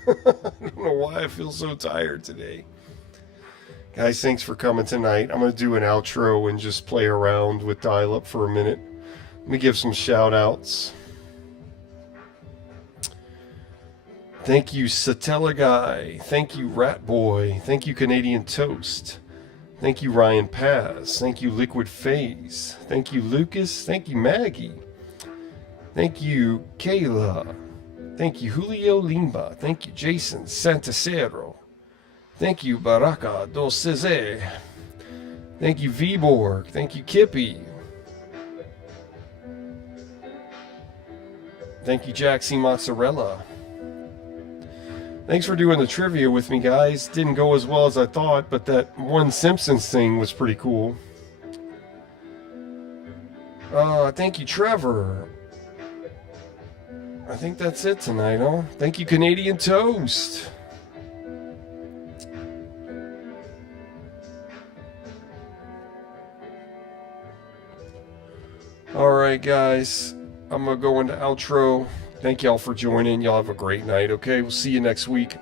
I don't know why I feel so tired today. Guys, thanks for coming tonight. I'm going to do an outro and just play around with dial-up for a minute. Let me give some shout-outs. Thank you, Satella Guy. Thank you, Rat Boy. Thank you, Canadian Toast. Thank you, Ryan Paz. Thank you, Liquid Phase. Thank you, Lucas. Thank you, Maggie. Thank you, Kayla. Thank you, Julio Limba. Thank you, Jason Santasero. Thank you, Baraka Dolceze. Thank you, Viborg. Thank you, Kippy. Thank you, Jaxie Mozzarella. Thanks for doing the trivia with me, guys. Didn't go as well as I thought, but that one Simpsons thing was pretty cool. Thank you, Trevor. I think that's it tonight, huh? Thank you, Canadian Toast. Alright, guys. I'm going to go into outro. Thank y'all for joining. Y'all have a great night, okay? We'll see you next week.